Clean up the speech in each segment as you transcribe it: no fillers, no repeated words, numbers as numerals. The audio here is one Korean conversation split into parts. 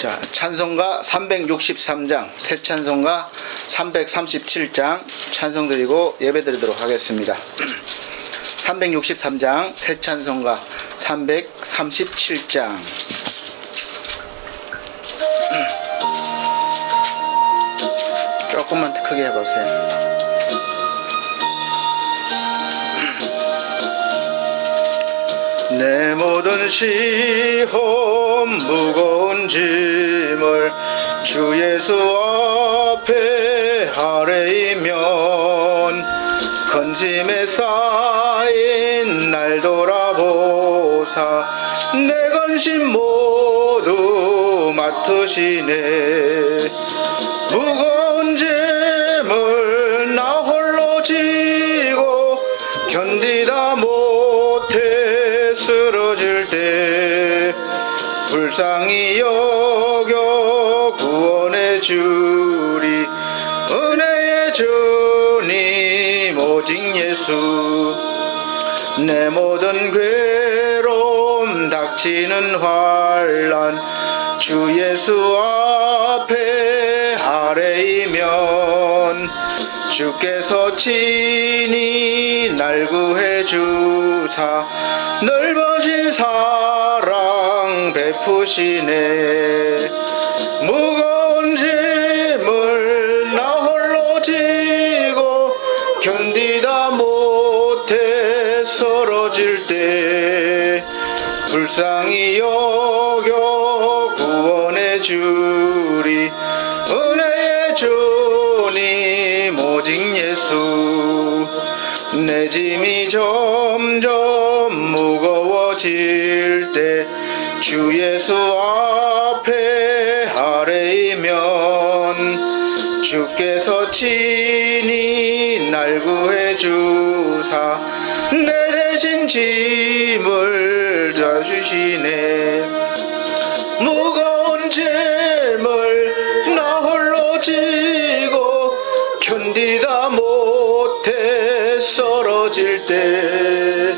자, 찬송가 363장, 새 찬송가 337장 찬송 드리고 예배 드리도록 하겠습니다. 363장, 새 찬송가 337장. 조금만 더 크게 해보세요. 내 모든 시험 무거운 짐을 주 예수 앞에 아뢰이면 큰 짐에 쌓인 날 돌아보사 내 근심 모두 맡으시네. 무거운 짐을 나 홀로 지고 견디다 못해 쓰러질 때 불쌍히 여겨 구원해 주리. 은혜의 주님 오직 예수. 내 모든 괴로움 닥치는 환난 주 예수 앞에 아뢰이면 주께서 친히 날 구해 주사 넓으신 사랑 베푸시네. 무거운 짐을 나 홀로 지고 견디다 못해 쓰러질 때 불쌍히 여겨 구원해 주리. 은혜의 주님 오직 예수. 내 짐이 점점 무거워질 때 주 예수 앞에 아뢰이면 주께서 친히 날 구해 주사 내 대신 짐을 져주시네. 무거운 짐을 나 홀로 지고 견디다 못해 쓰러질 때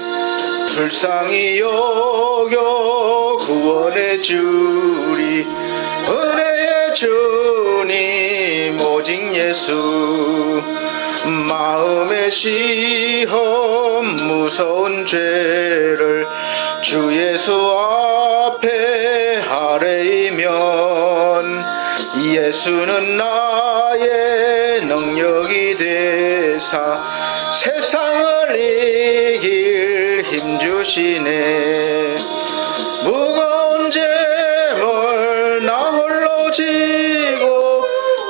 불쌍히 여겨 구원해 주리. 은혜의 주님 오직 예수. 마음의 시험 무서운 죄를 주 예수 앞에 아뢰이면 예수는 나의 능력이 되사 세상을 이길 힘주시네. 무거운 짐을 나 홀로 지고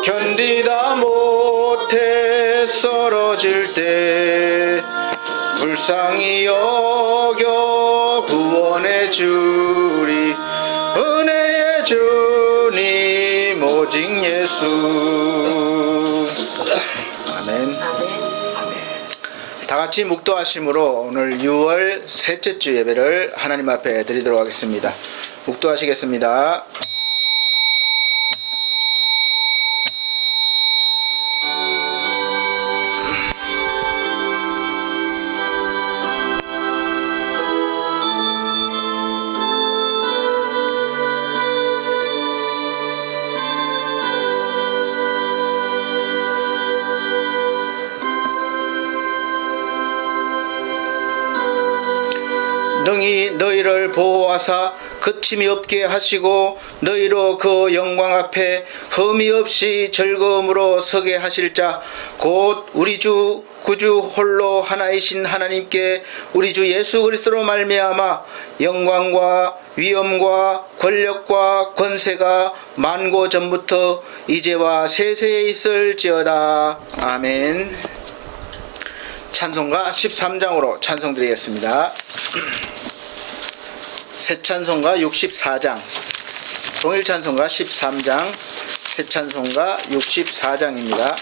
견디다 못해 쓰러질 때 불쌍히 여겨 구원해 주리. 은혜의 주님 오직 예수. 아멘. 다 같이 묵도하심으로 오늘 6월 셋째 주 예배를 하나님 앞에 드리도록 하겠습니다. 묵도하시겠습니다. 능히 너희를 보호하사 그침이 없게 하시고 너희로 그 영광 앞에 흠이 없이 즐거움으로 서게 하실 자 곧 우리 주 구주 홀로 하나이신 하나님께 우리 주 예수 그리스도로 말미암아 영광과 위엄과 권력과 권세가 만고 전부터 이제와 세세에 있을지어다. 아멘. 찬송가 13장으로 찬송드리겠습니다. 새 찬송가 64장, 동일 찬송가 13장, 새 찬송가 64장입니다.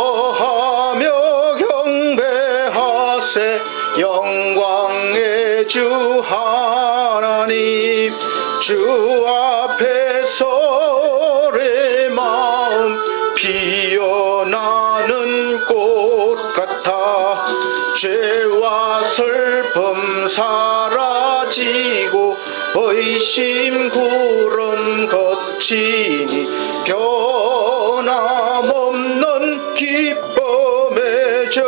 기뻐하며 경배하세 영광의 주 하나님. 주 앞에서 내 마음 피어나는 꽃 같아 죄와 슬픔 사라지고 의심 구름 거치니 변함없는 기쁨의 저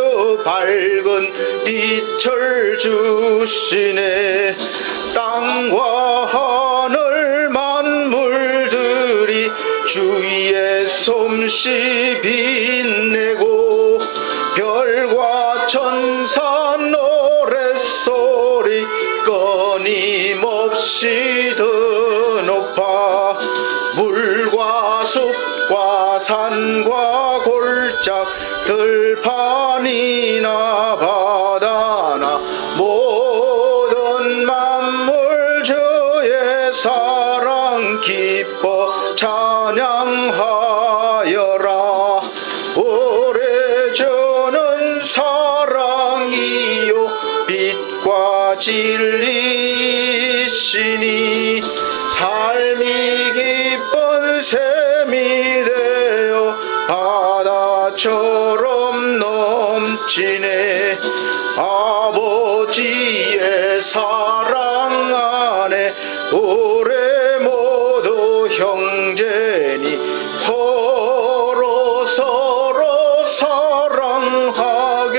밝은 빛을 주시네. 땅과 하늘 만물들이 주의 솜씨 빛내고 별과 천사 노랫소리 끊임없이 더 높아 물과 숲과 산과 골짝 들판이나 바다나 모든 만물 주의 사랑 기뻐 찬양하여라. 오래전은 사랑이요 빛과 진리시니 삶이 기쁜 샘이 되어 바다처럼 넘치네. 아버지의 사랑 안에 오래 모두 형제니 서로 사랑하게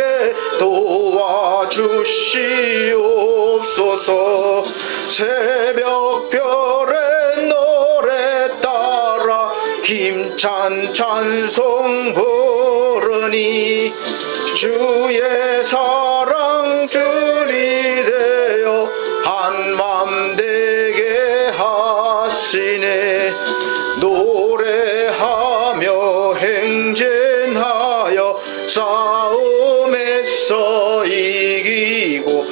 도와주시옵소서. 새벽별의 노래 따라 힘찬 찬송 부르니 주의 사랑 줄이 되어 한맘 되게 하시네. 노래하며 행진하여 싸움에서 이기고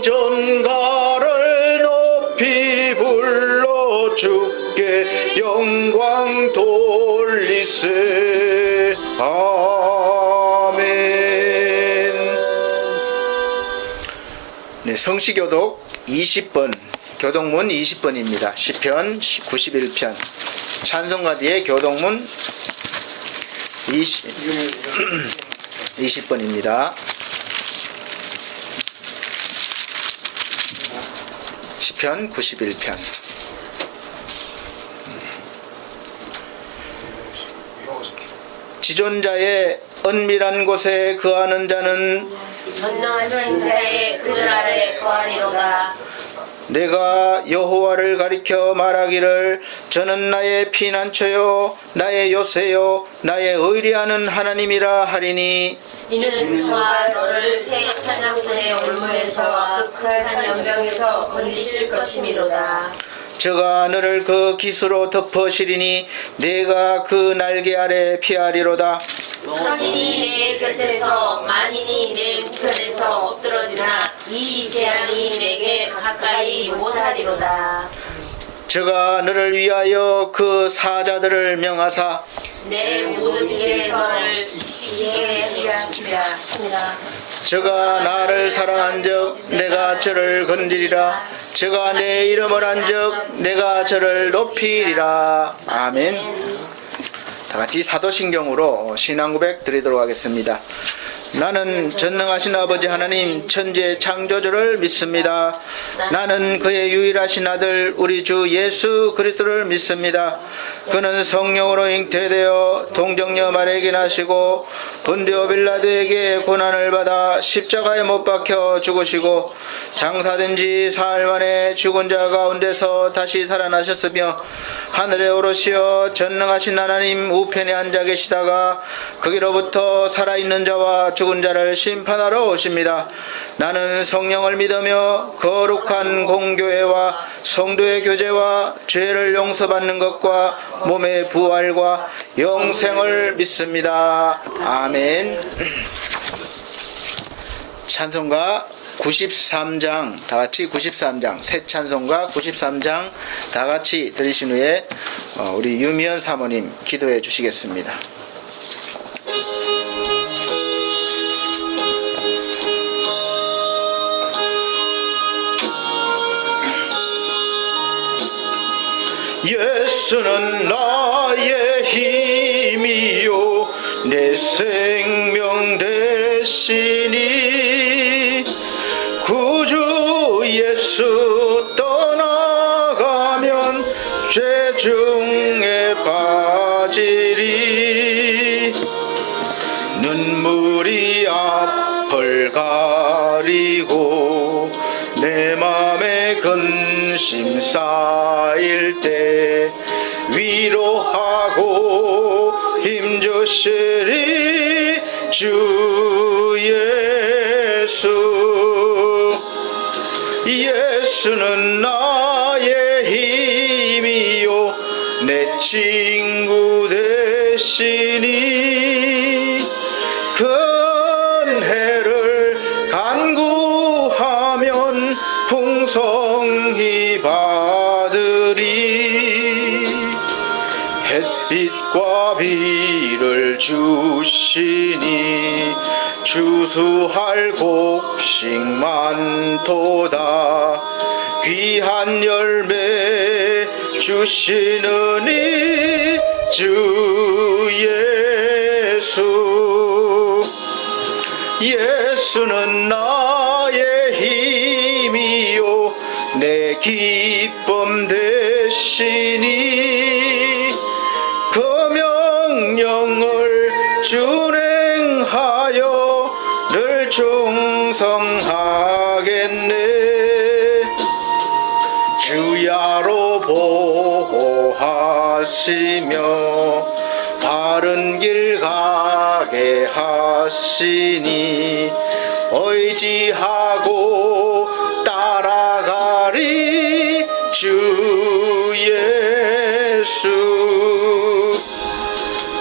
성전가를 높이 불러 주께 영광 돌리세. 아멘. 네, 성시교독 20번, 교독문 20번입니다. 시편 91편, 찬송가 뒤에 교독문 20번입니다. 시편 91편. 지존자의 은밀한 곳에 거하는 자는 전능하신 자의 그늘 아래 거하리로다. 내가 여호와를 가리켜 말하기를 저는 나의 피난처요 나의 요새요 나의 의리하는 하나님이라 하리니 이는 저와 너를 새 사냥꾼의 올무에서 극한 연병에서 건지실 것이미로다. 저가 너를 그 기수로 덮으시리니 내가 그 날개 아래 피하리로다. 천인이 내 곁에서 만인이 내 우편에서 엎드러지나 이 재앙이 내게 가까이 못하리로다. 저가 너를 위하여 그 사자들을 명하사 내 모든 길에 너를 지키게 하시리라. 저가 나를 사랑한즉 내가 저를 건지리라. 저가 내 이름을 한즉 내가 저를 높이리라. 아멘. 다같이 사도신경으로 신앙고백 드리도록 하겠습니다. 나는 전능하신 아버지 하나님 천지의 창조주를 믿습니다. 나는 그의 유일하신 아들 우리 주 예수 그리스도를 믿습니다. 그는 성령으로 잉태되어 동정녀 마리아에게 나시고 본디오 빌라도에게 고난을 받아 십자가에 못 박혀 죽으시고 장사된 지 사흘 만에 죽은 자 가운데서 다시 살아나셨으며 하늘에 오르시어 전능하신 하나님 우편에 앉아 계시다가 거기로부터 살아있는 자와 죽은 자를 심판하러 오십니다. 나는 성령을 믿으며 거룩한 공교회와 성도의 교제와 죄를 용서받는 것과 몸의 부활과 영생을 믿습니다. 아멘. 찬송가 93장 다같이 93장 새 찬송가 93장 다같이 들으신 후에 우리 유미연 사모님 기도해 주시겠습니다. 예수는 나의 힘이요 내 생명 되시니 구주 예수 떠나가면 죄 중에 빠지리 눈물이 앞을 가리고 내 맘에 근심 쌓일 때 위로하고 힘주시리 주 예수 예수는 나의 힘이요 내 친구 되시니 근혜를 간구하면 풍성히 받으리 햇빛과 비를 주시니 추수할 곡식 많도다 귀한 열매 주시느니 주 예수 예수는 나의 힘이요 내 기쁨 되시니 그 명령을 준행하여 늘 충성하겠네 주야로 보호하시며 바른 길 가게 하시니 의지하고 따라가리 주 예수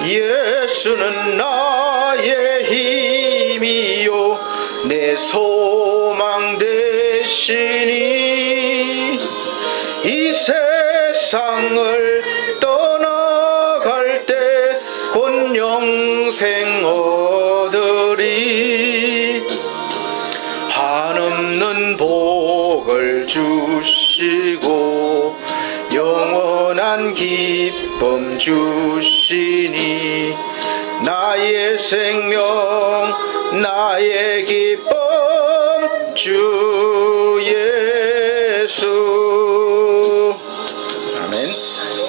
예수는 나의 힘이요 내 소망 되시니 이 세상을 떠나갈 때 곧 영생 얻으리 한없는 복을 주시고 영원한 기쁨 주시니 나의 생명 나의 기쁨 주 예수 아멘.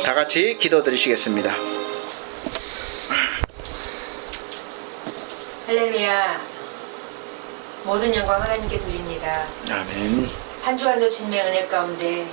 다 같이 기도드리시겠습니다. 할렐루야. 모든 영광 하나님께 돌립니다. 아멘. 한 주간도 주님의 은혜 가운데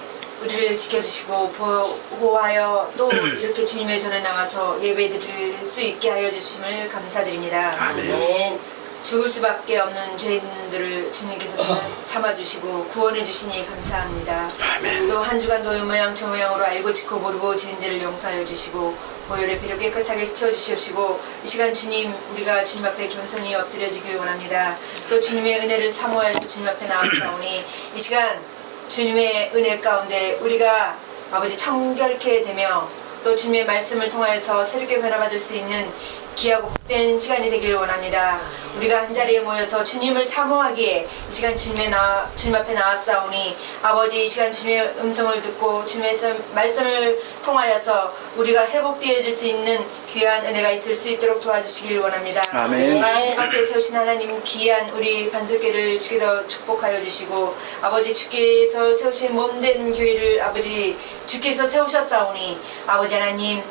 우리를 지켜주시고 보호하여 또 이렇게 주님의 전에 나와서 예배드릴 수 있게 하여 주심을 감사드립니다. 아멘. 죽을 수밖에 없는 죄인들을 주님께서 삼아주시고 구원해 주시니 감사합니다. 아멘. 또 한 주간도 이 모양 저 모양으로 알고 지고 모르고 죄인들을 용서하여 주시고 보혈의 피로 깨끗하게 씻어주시옵시고 이 시간 주님 우리가 주님 앞에 겸손히 엎드려지길 원합니다. 또 주님의 은혜를 사모하여 주님 앞에 나아오니 이 시간 주님의 은혜 가운데 우리가 아버지 청결케 되며 또 주님의 말씀을 통하여서 새롭게 변화받을 수 있는 귀하고 복된 시간이 되기를 원합니다. 우리가 한자리에 모여서 주님을 사모하기에 이 시간 주님 앞에 나왔사오니 아버지 이 시간 주님의 음성을 듣고 주님의 말씀을 통하여서 우리가 회복되어질 수 있는 귀한 은혜가 있을 수 있도록 도와주시길 원합니다. 아멘. 밖에 세우신 하나님 귀한 우리 반석교를 주께서 축복하여 주시고 아버지 주께서 세우신 몸된 교회를 아버지 주께서 세우셨사오니 아버지 하나님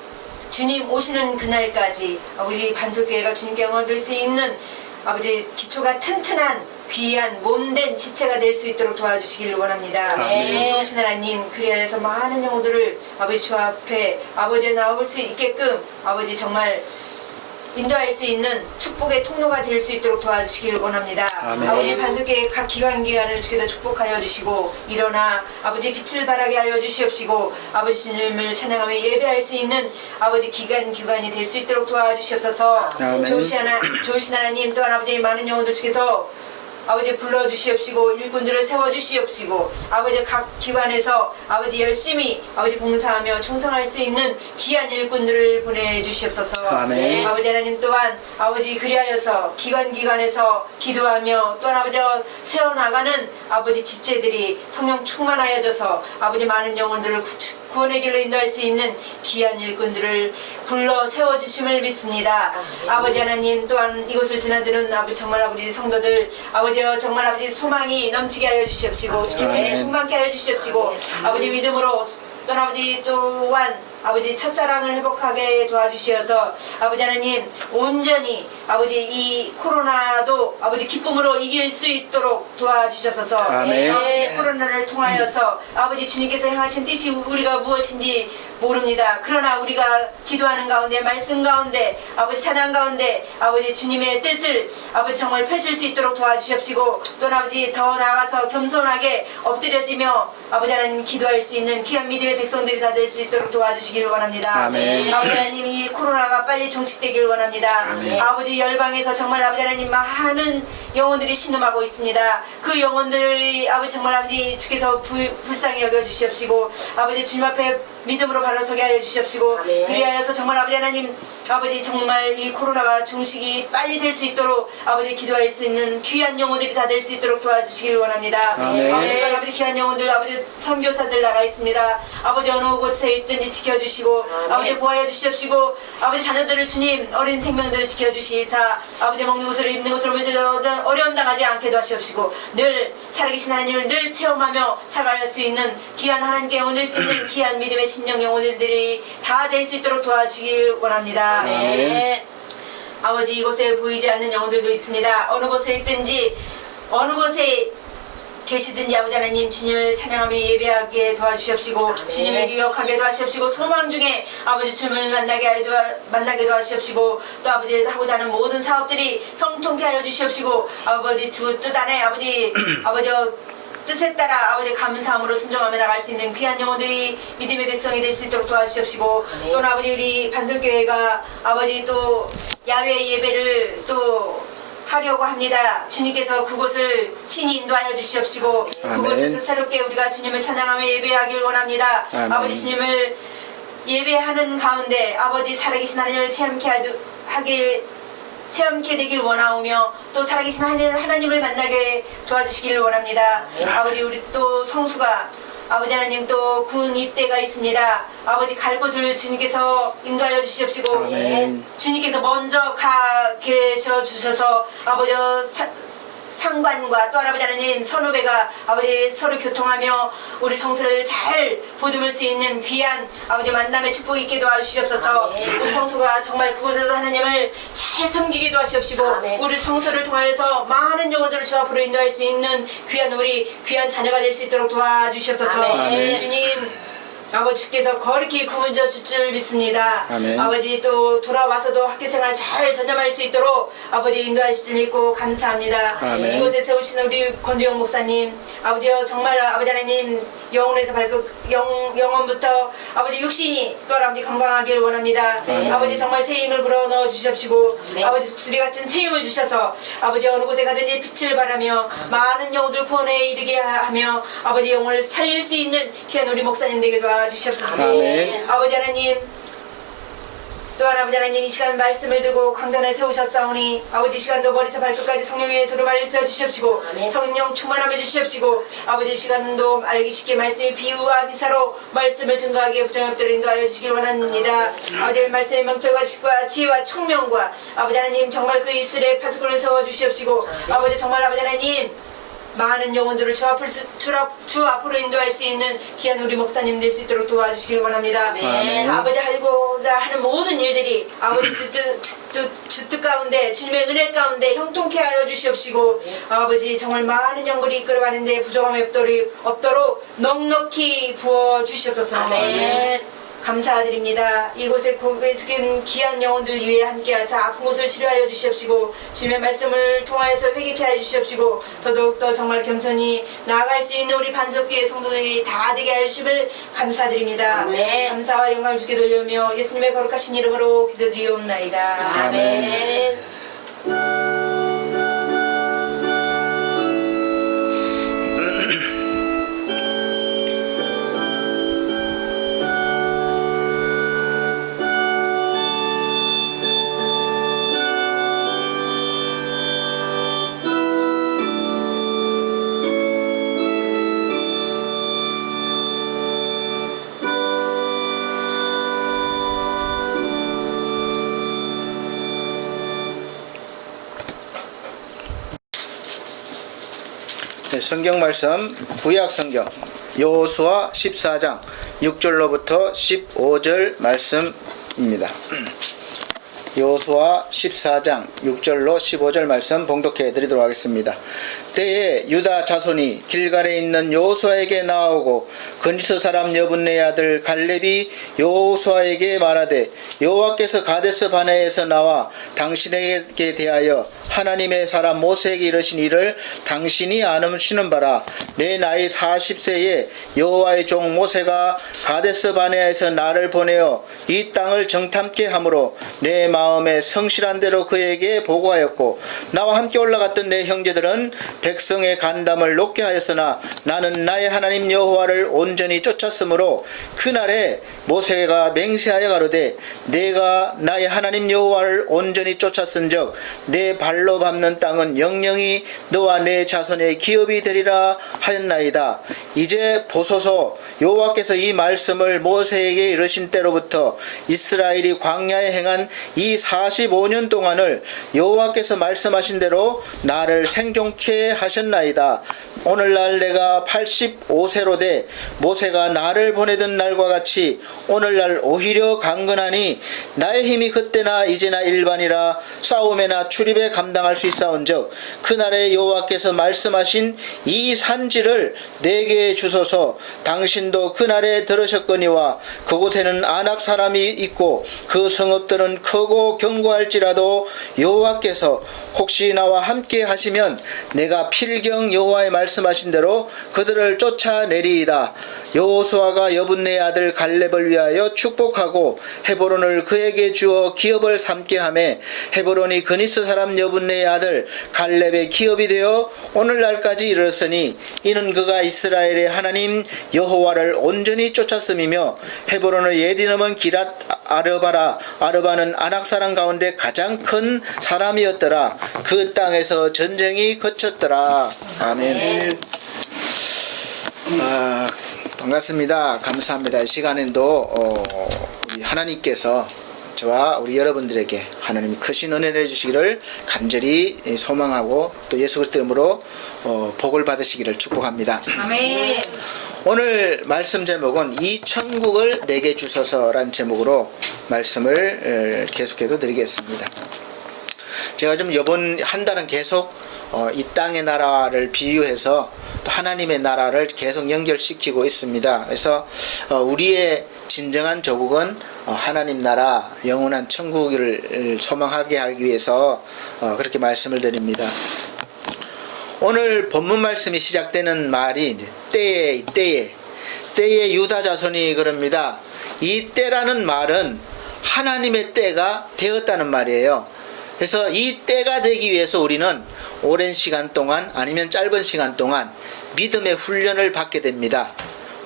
주님 오시는 그날까지 우리 반석교회가 주님께 영광을 돌 수 있는 아버지 기초가 튼튼한 귀한 몸된 지체가 될 수 있도록 도와주시기를 원합니다. 아멘. 좋으신 하나님 그리하여서 많은 영혼들을 아버지 주 앞에 아버지에 나올 수 있게끔 아버지 정말 인도할 수 있는 축복의 통로가 될 수 있도록 도와주시기를 원합니다. 아멘. 아버지 반석교회 각 기관을 주께서 축복하여 주시고 일어나 아버지 빛을 발하게 하여 주시옵시고 아버지 주님을 찬양하며 예배할 수 있는 아버지 기관이 될 수 있도록 도와주시옵소서. 아멘. 좋으신 하나님 또한 아버지 많은 영혼들 주께서 아버지 불러주시옵시고 일꾼들을 세워주시옵시고 아버지 각 기관에서 아버지 열심히 아버지 봉사하며 충성할 수 있는 귀한 일꾼들을 보내주시옵소서. 아멘. 아버지 하나님 또한 아버지 그리하여서 기관에서 기도하며 또한 아버지 세워나가는 아버지 지체들이 성령 충만하여져서 아버지 많은 영혼들을 구원의 길로 인도할 수 있는 귀한 일꾼들을 불러 세워주심을 믿습니다. 아버지 하나님, 또한 이곳을 드나드는 아버지 정말 아버지 성도들, 아버지여 정말 아버지 소망이 넘치게 하여 주시옵시고 기쁨이 충만케 하여 주시옵시고 아버지 믿음으로 또한 아버지 또한 아버지 첫사랑을 회복하게 도와주시어서 아버지 하나님 온전히 아버지 이 코로나도 아버지 기쁨으로 이길 수 있도록 도와주시옵소서. 아멘. 아버지 코로나를 통하여서 아버지 주님께서 행하신 뜻이 우리가 무엇인지 모릅니다. 그러나 우리가 기도하는 가운데 말씀 가운데 아버지 찬양 가운데 아버지 주님의 뜻을 아버지 정말 펼칠 수 있도록 도와주시옵시고 또 아버지 더 나아가서 겸손하게 엎드려지며 아버지 하나님 기도할 수 있는 귀한 믿음의 백성들이 다 될 수 있도록 도와주시기를 원합니다. 아멘. 아버지 하나님 이 코로나가 빨리 종식되기를 원합니다. 아멘. 아버지 열방에서 정말 아버지 하나님 많은 영혼들이 신음하고 있습니다. 그 영혼들이 아버지 정말 아버지 주께서 불쌍히 여겨주시옵시고 아버지 주님 앞에 믿음으로 바로 서게 하여 주시옵시고 그리하여서 정말 아버지 하나님 아버지 정말 이 코로나가 종식이 빨리 될 수 있도록 아버지 기도할 수 있는 귀한 영혼들이 다 될 수 있도록 도와주시길 원합니다. 아멘. 아버지 귀한 영혼들 아버지 선교사들 나가 있습니다. 아버지 어느 곳에 있든지 지켜주시고 아버지 보호하여 주시옵시고 아버지 자녀들을 주님 어린 생명들을 지켜주시사 아버지 먹는 것을 입는 것을 어려움 당하지 않게 도와주시옵시고 늘 살아계신 하나님을 늘 체험하며 살아갈 수 있는 귀한 하나님께 얻을 수 있는 귀한 믿음의 신령 영혼들이 다 될 수 있도록 도와주시길 원합니다. 아멘. 아버지 이곳에 보이지 않는 영혼들도 있습니다. 어느 곳에 있든지 어느 곳에 계시든지 아버지 하나님 주님을 찬양하며 예배하게 도와주시옵시고 주님을 기억하게 도와주시옵시고 소망 중에 아버지 주님을 만나게 도와주시옵시고 또 아버지 하고자 하는 모든 사업들이 형통케 하여 주시옵시고 아버지 두 뜻 안에 아버지 뜻에 따라 아버지 감사함으로 순종하며 나갈 수 있는 귀한 영혼들이 믿음의 백성이 될 수 있도록 도와주시옵시고 또 아버지 우리 반석교회가 아버지 또 야외 예배를 또 하려고 합니다. 주님께서 그곳을 친히 인도하여 주시옵시고 아멘. 그곳에서 새롭게 우리가 주님을 찬양하며 예배하길 원합니다. 아멘. 아버지 주님을 예배하는 가운데 아버지 살아계신 하나님을 체험케 되길 원하오며 또 살아계신 하나님을 만나게 도와주시기를 원합니다. 아버지 우리 또 성수가 아버지 하나님 또 군 입대가 있습니다. 아버지 갈 곳을 주님께서 인도하여 주시옵시고 아멘. 주님께서 먼저 가 계셔 주셔서 아버지 상관과 또 아버지 하나님 선후배가 아버지 서로 교통하며 우리 성수를 잘 보듬을 수 있는 귀한 아버지 만남의 축복 있게 도와주시옵소서. 우리 성수가 정말 그곳에서 하나님을 잘 섬기게 도와주시옵시고 우리 성수를 통하여서 많은 영혼들을 주 앞으로 인도할 수 있는 귀한 자녀가 될 수 있도록 도와주시옵소서. 아멘. 주님 아버지께서 거룩히 구문져 줄 줄 믿습니다. 아멘. 아버지 또 돌아와서도 학교생활 잘 전념할 수 있도록 아버지 인도하실 줄 믿고 감사합니다. 아멘. 이곳에 세우신 우리 권두영 목사님 아버지여 정말 아버지 하나님 영혼에서 영혼부터 아버지 육신이 또 아버지 건강하기를 원합니다. 아버지 정말 새 힘을 불어넣어 주시옵시고 아버지 독수리 같은 새 힘을 주셔서 아버지 어느 곳에 가든지 빛을 발하며 많은 영혼들 구원에 이르게 하며 아버지 영혼을 살릴 수 있는 귀한 우리 목사님 되게 도와주시옵소서. 아멘. 아버지 하나님 또한 아버지 하나님 이 시간 말씀을 들고 강단에 세우셨사오니 아버지 시간도 머리서 발끝까지 성령의 두루마를 입혀 주시옵시고 성령 충만함을 주시옵시고 아버지 시간도 알기 쉽게 말씀의 비유와 미사로 말씀을 증거하게 부정역들을 인도하여 주시길 원합니다. 아버지 말씀의 명철과 지혜와 총명과 아버지 하나님 정말 그 입술에 파수꾼을 세워 주시옵시고 아버지 정말 아버지 하나님 많은 영혼들을 주 앞으로 인도할 수 있는 귀한 우리 목사님 될 수 있도록 도와주시길 원합니다. 아멘. 아버지 하고자 하는 모든 일들이 아버지 주뜻 가운데 주님의 은혜 가운데 형통케 하여 주시옵시고 아버지 정말 많은 영혼이 이끌어가는데 부족함이 없도록 넉넉히 부어 주시옵소서. 아멘. 감사드립니다. 이곳에 고개 숙인 귀한 영혼들 위해 함께하사 아픈 곳을 치료하여 주시옵시고 주님의 말씀을 통하여서 회개케 하여 주시옵시고 더더욱더 정말 겸손히 나아갈 수 있는 우리 반석교회 성도들이 다 되게 하여 주심을 감사드립니다. 아멘. 감사와 영광을 주께 돌려오며 예수님의 거룩하신 이름으로 기도드리옵나이다. 아멘. 성경 말씀 구약 성경 여호수아 14장 6절로부터 15절 말씀입니다. 여호수아 14장 6절로 15절 말씀 봉독해 드리도록 하겠습니다. 때에 유다 자손이 길갈에 있는 여호수아에게 나오고 그니스 사람 여분네 아들 갈렙이 여호수아에게 말하되 여호와께서 가데스 바네에서 나와 당신에게 대하여 하나님의 사람 모세에게 이르신 일을 당신이 아시는 바라. 내 나이 40세에 여호와의 종 모세가 가데스 바네에서 나를 보내어 이 땅을 정탐케 하므로 내 마음에 성실한 대로 그에게 보고하였고 나와 함께 올라갔던 내 형제들은 백성의 간담을 높게 하였으나 나는 나의 하나님 여호와를 온전히 쫓았으므로 그날에 모세가 맹세하여 가로되 내가 나의 하나님 여호와를 온전히 쫓았은즉 내 발로 밟는 땅은 영영이 너와 내 자손의 기업이 되리라 하였나이다. 이제 보소서 여호와께서 이 말씀을 모세에게 이르신 때로부터 이스라엘이 광야에 행한 이 45년 동안을 여호와께서 말씀하신 대로 나를 생존케 하셨나이다. 오늘날 내가 85세로 돼 모세가 나를 보내던 날과 같이 오늘날 오히려 강건하니 나의 힘이 그때나 이제나 일반이라 싸움에나 출입에 감당할 수 있사온즉 그날에 여호와께서 말씀하신 이 산지를 내게 주소서. 당신도 그날에 들으셨거니와 그곳에는 아낙 사람이 있고 그 성읍들은 크고 견고할지라도 여호와께서 혹시 나와 함께 하시면 내가 필경 여호와의 말씀하신 대로 그들을 쫓아내리이다. 여호수아가 여분네 아들 갈렙을 위하여 축복하고 헤브론을 그에게 주어 기업을 삼게 하매 헤브론이 그니스 사람 여분네의 아들 갈렙의 기업이 되어 오늘날까지 이르렀으니 이는 그가 이스라엘의 하나님 여호와를 온전히 쫓았음이며 헤브론의 예디넘은 기랏 아르바라. 아르바는 아낙 사람 가운데 가장 큰 사람이었더라. 그 땅에서 전쟁이 거쳤더라. 아멘. 반갑습니다. 감사합니다. 이 시간에도 우리 하나님께서 저와 우리 여러분들에게 하나님이 크신 은혜를 해주시기를 간절히 소망하고 또 예수 그리스도 이름으로 복을 받으시기를 축복합니다. 아멘. 오늘 말씀 제목은 이 천국을 내게 주소서라는 제목으로 말씀을 계속해서 드리겠습니다. 제가 좀 이번 한 달은 계속 이 땅의 나라를 비유해서 또 하나님의 나라를 계속 연결시키고 있습니다. 그래서 우리의 진정한 조국은 하나님 나라 영원한 천국을 소망하게 하기 위해서 그렇게 말씀을 드립니다. 오늘 본문 말씀이 시작되는 말이 때에 유다 자손이 그럽니다. 이 때라는 말은 하나님의 때가 되었다는 말이에요. 그래서 이 때가 되기 위해서 우리는 오랜 시간 동안 아니면 짧은 시간 동안 믿음의 훈련을 받게 됩니다.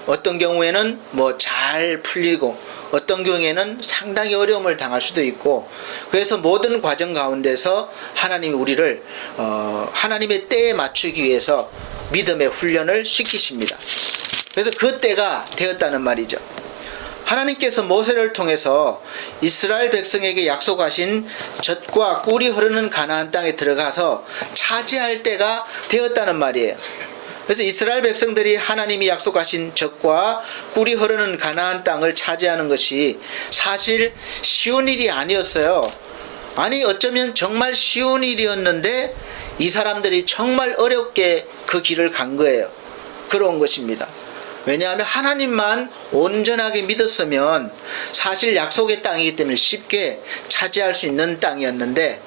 어떤 경우에는 잘 풀리고 어떤 경우에는 상당히 어려움을 당할 수도 있고, 그래서 모든 과정 가운데서 하나님이 우리를 하나님의 때에 맞추기 위해서 믿음의 훈련을 시키십니다. 그래서 그 때가 되었다는 말이죠. 하나님께서 모세를 통해서 이스라엘 백성에게 약속하신 젖과 꿀이 흐르는 가나안 땅에 들어가서 차지할 때가 되었다는 말이에요. 그래서 이스라엘 백성들이 하나님이 약속하신 젖과 꿀이 흐르는 가나안 땅을 차지하는 것이 사실 쉬운 일이 아니었어요. 아니 어쩌면 정말 쉬운 일이었는데 이 사람들이 정말 어렵게 그 길을 간 거예요. 그런 것입니다. 왜냐하면 하나님만 온전하게 믿었으면 사실 약속의 땅이기 때문에 쉽게 차지할 수 있는 땅이었는데,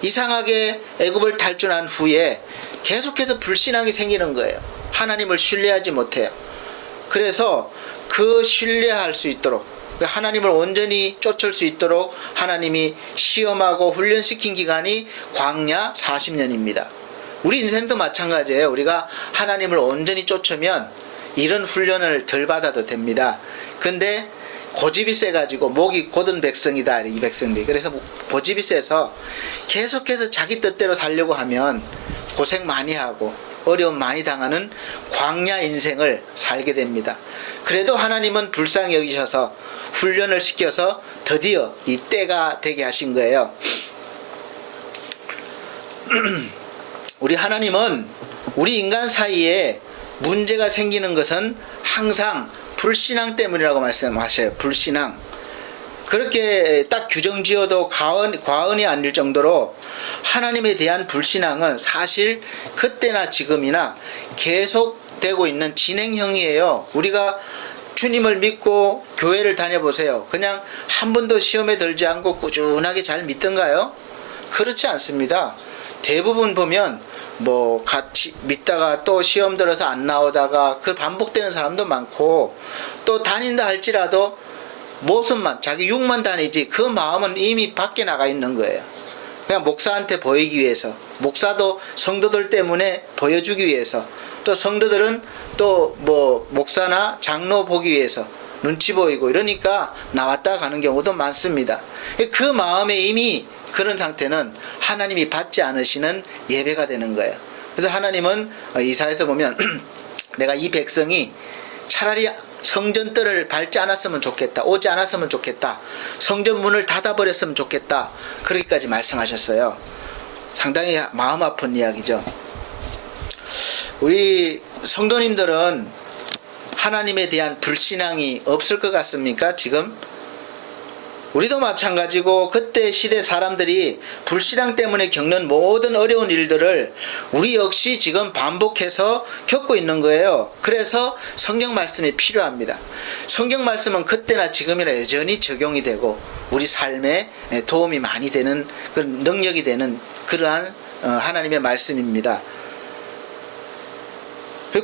이상하게 애굽을 탈출한 후에 계속해서 불신앙이 생기는 거예요. 하나님을 신뢰하지 못해요. 그래서 그 신뢰할 수 있도록, 하나님을 온전히 쫓을 수 있도록 하나님이 시험하고 훈련시킨 기간이 광야 40년입니다. 우리 인생도 마찬가지예요. 우리가 하나님을 온전히 쫓으면 이런 훈련을 덜 받아도 됩니다. 근데 고집이 세가지고 목이 곧은 백성이다, 이 백성들이. 그래서 고집이 세서 계속해서 자기 뜻대로 살려고 하면 고생 많이 하고 어려움 많이 당하는 광야 인생을 살게 됩니다. 그래도 하나님은 불쌍히 여기셔서 훈련을 시켜서 드디어 이 때가 되게 하신 거예요. 우리 하나님은 우리 인간 사이에 문제가 생기는 것은 항상 불신앙 때문이라고 말씀하셔요. 불신앙. 그렇게 딱 규정 지어도 과언이 아닐 정도로 하나님에 대한 불신앙은 사실 그때나 지금이나 계속되고 있는 진행형이에요. 우리가 주님을 믿고 교회를 다녀보세요. 그냥 한 번도 시험에 들지 않고 꾸준하게 잘 믿던가요? 그렇지 않습니다. 대부분 보면 뭐 같이 믿다가 또 시험 들어서 안 나오다가 그 반복되는 사람도 많고, 또 다닌다 할지라도 모습만, 자기 육만 다니지 그 마음은 이미 밖에 나가 있는 거예요. 그냥 목사한테 보이기 위해서, 목사도 성도들 때문에 보여주기 위해서, 또 성도들은 또 뭐 목사나 장로 보기 위해서 눈치 보이고 이러니까 나왔다 가는 경우도 많습니다. 그 마음에 이미 그런 상태는 하나님이 받지 않으시는 예배가 되는 거예요. 그래서 하나님은 이사야서 보면 내가 이 백성이 차라리 성전 뜰을 밟지 않았으면 좋겠다, 오지 않았으면 좋겠다, 성전 문을 닫아버렸으면 좋겠다, 그렇게까지 말씀하셨어요. 상당히 마음 아픈 이야기죠. 우리 성도님들은 하나님에 대한 불신앙이 없을 것 같습니까? 지금 우리도 마찬가지고 그때 시대 사람들이 불신앙 때문에 겪는 모든 어려운 일들을 우리 역시 지금 반복해서 겪고 있는 거예요. 그래서 성경 말씀이 필요합니다. 성경 말씀은 그때나 지금이나 여전히 적용이 되고 우리 삶에 도움이 많이 되는 그런 능력이 되는 그러한 하나님의 말씀입니다.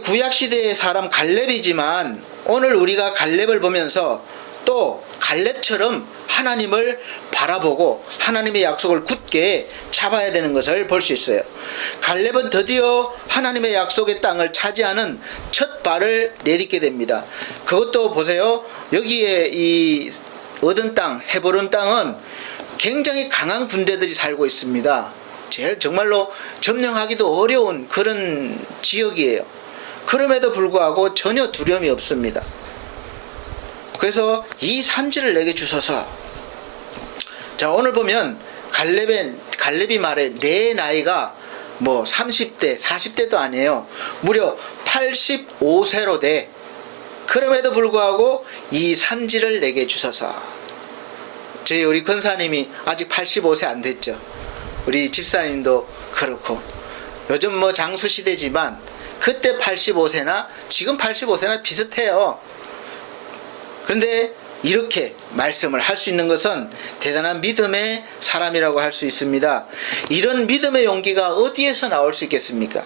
구약시대의 사람 갈렙이지만 오늘 우리가 갈렙을 보면서 또 갈렙처럼 하나님을 바라보고 하나님의 약속을 굳게 잡아야 되는 것을 볼 수 있어요. 갈렙은 드디어 하나님의 약속의 땅을 차지하는 첫 발을 내딛게 됩니다. 그것도 보세요. 여기에 이 얻은 땅, 헤브론 땅은 굉장히 강한 군대들이 살고 있습니다. 제일 정말로 점령하기도 어려운 그런 지역이에요. 그럼에도 불구하고 전혀 두려움이 없습니다. 그래서 이 산지를 내게 주소서. 자, 오늘 보면 갈렙이 말해 내 나이가 뭐 30대, 40대도 아니에요. 무려 85세로 돼. 그럼에도 불구하고 이 산지를 내게 주소서. 저희 우리 권사님이 아직 85세 안 됐죠. 우리 집사님도 그렇고. 요즘 뭐 장수 시대지만 그때 85세나 지금 85세나 비슷해요. 그런데 이렇게 말씀을 할 수 있는 것은 대단한 믿음의 사람이라고 할 수 있습니다. 이런 믿음의 용기가 어디에서 나올 수 있겠습니까?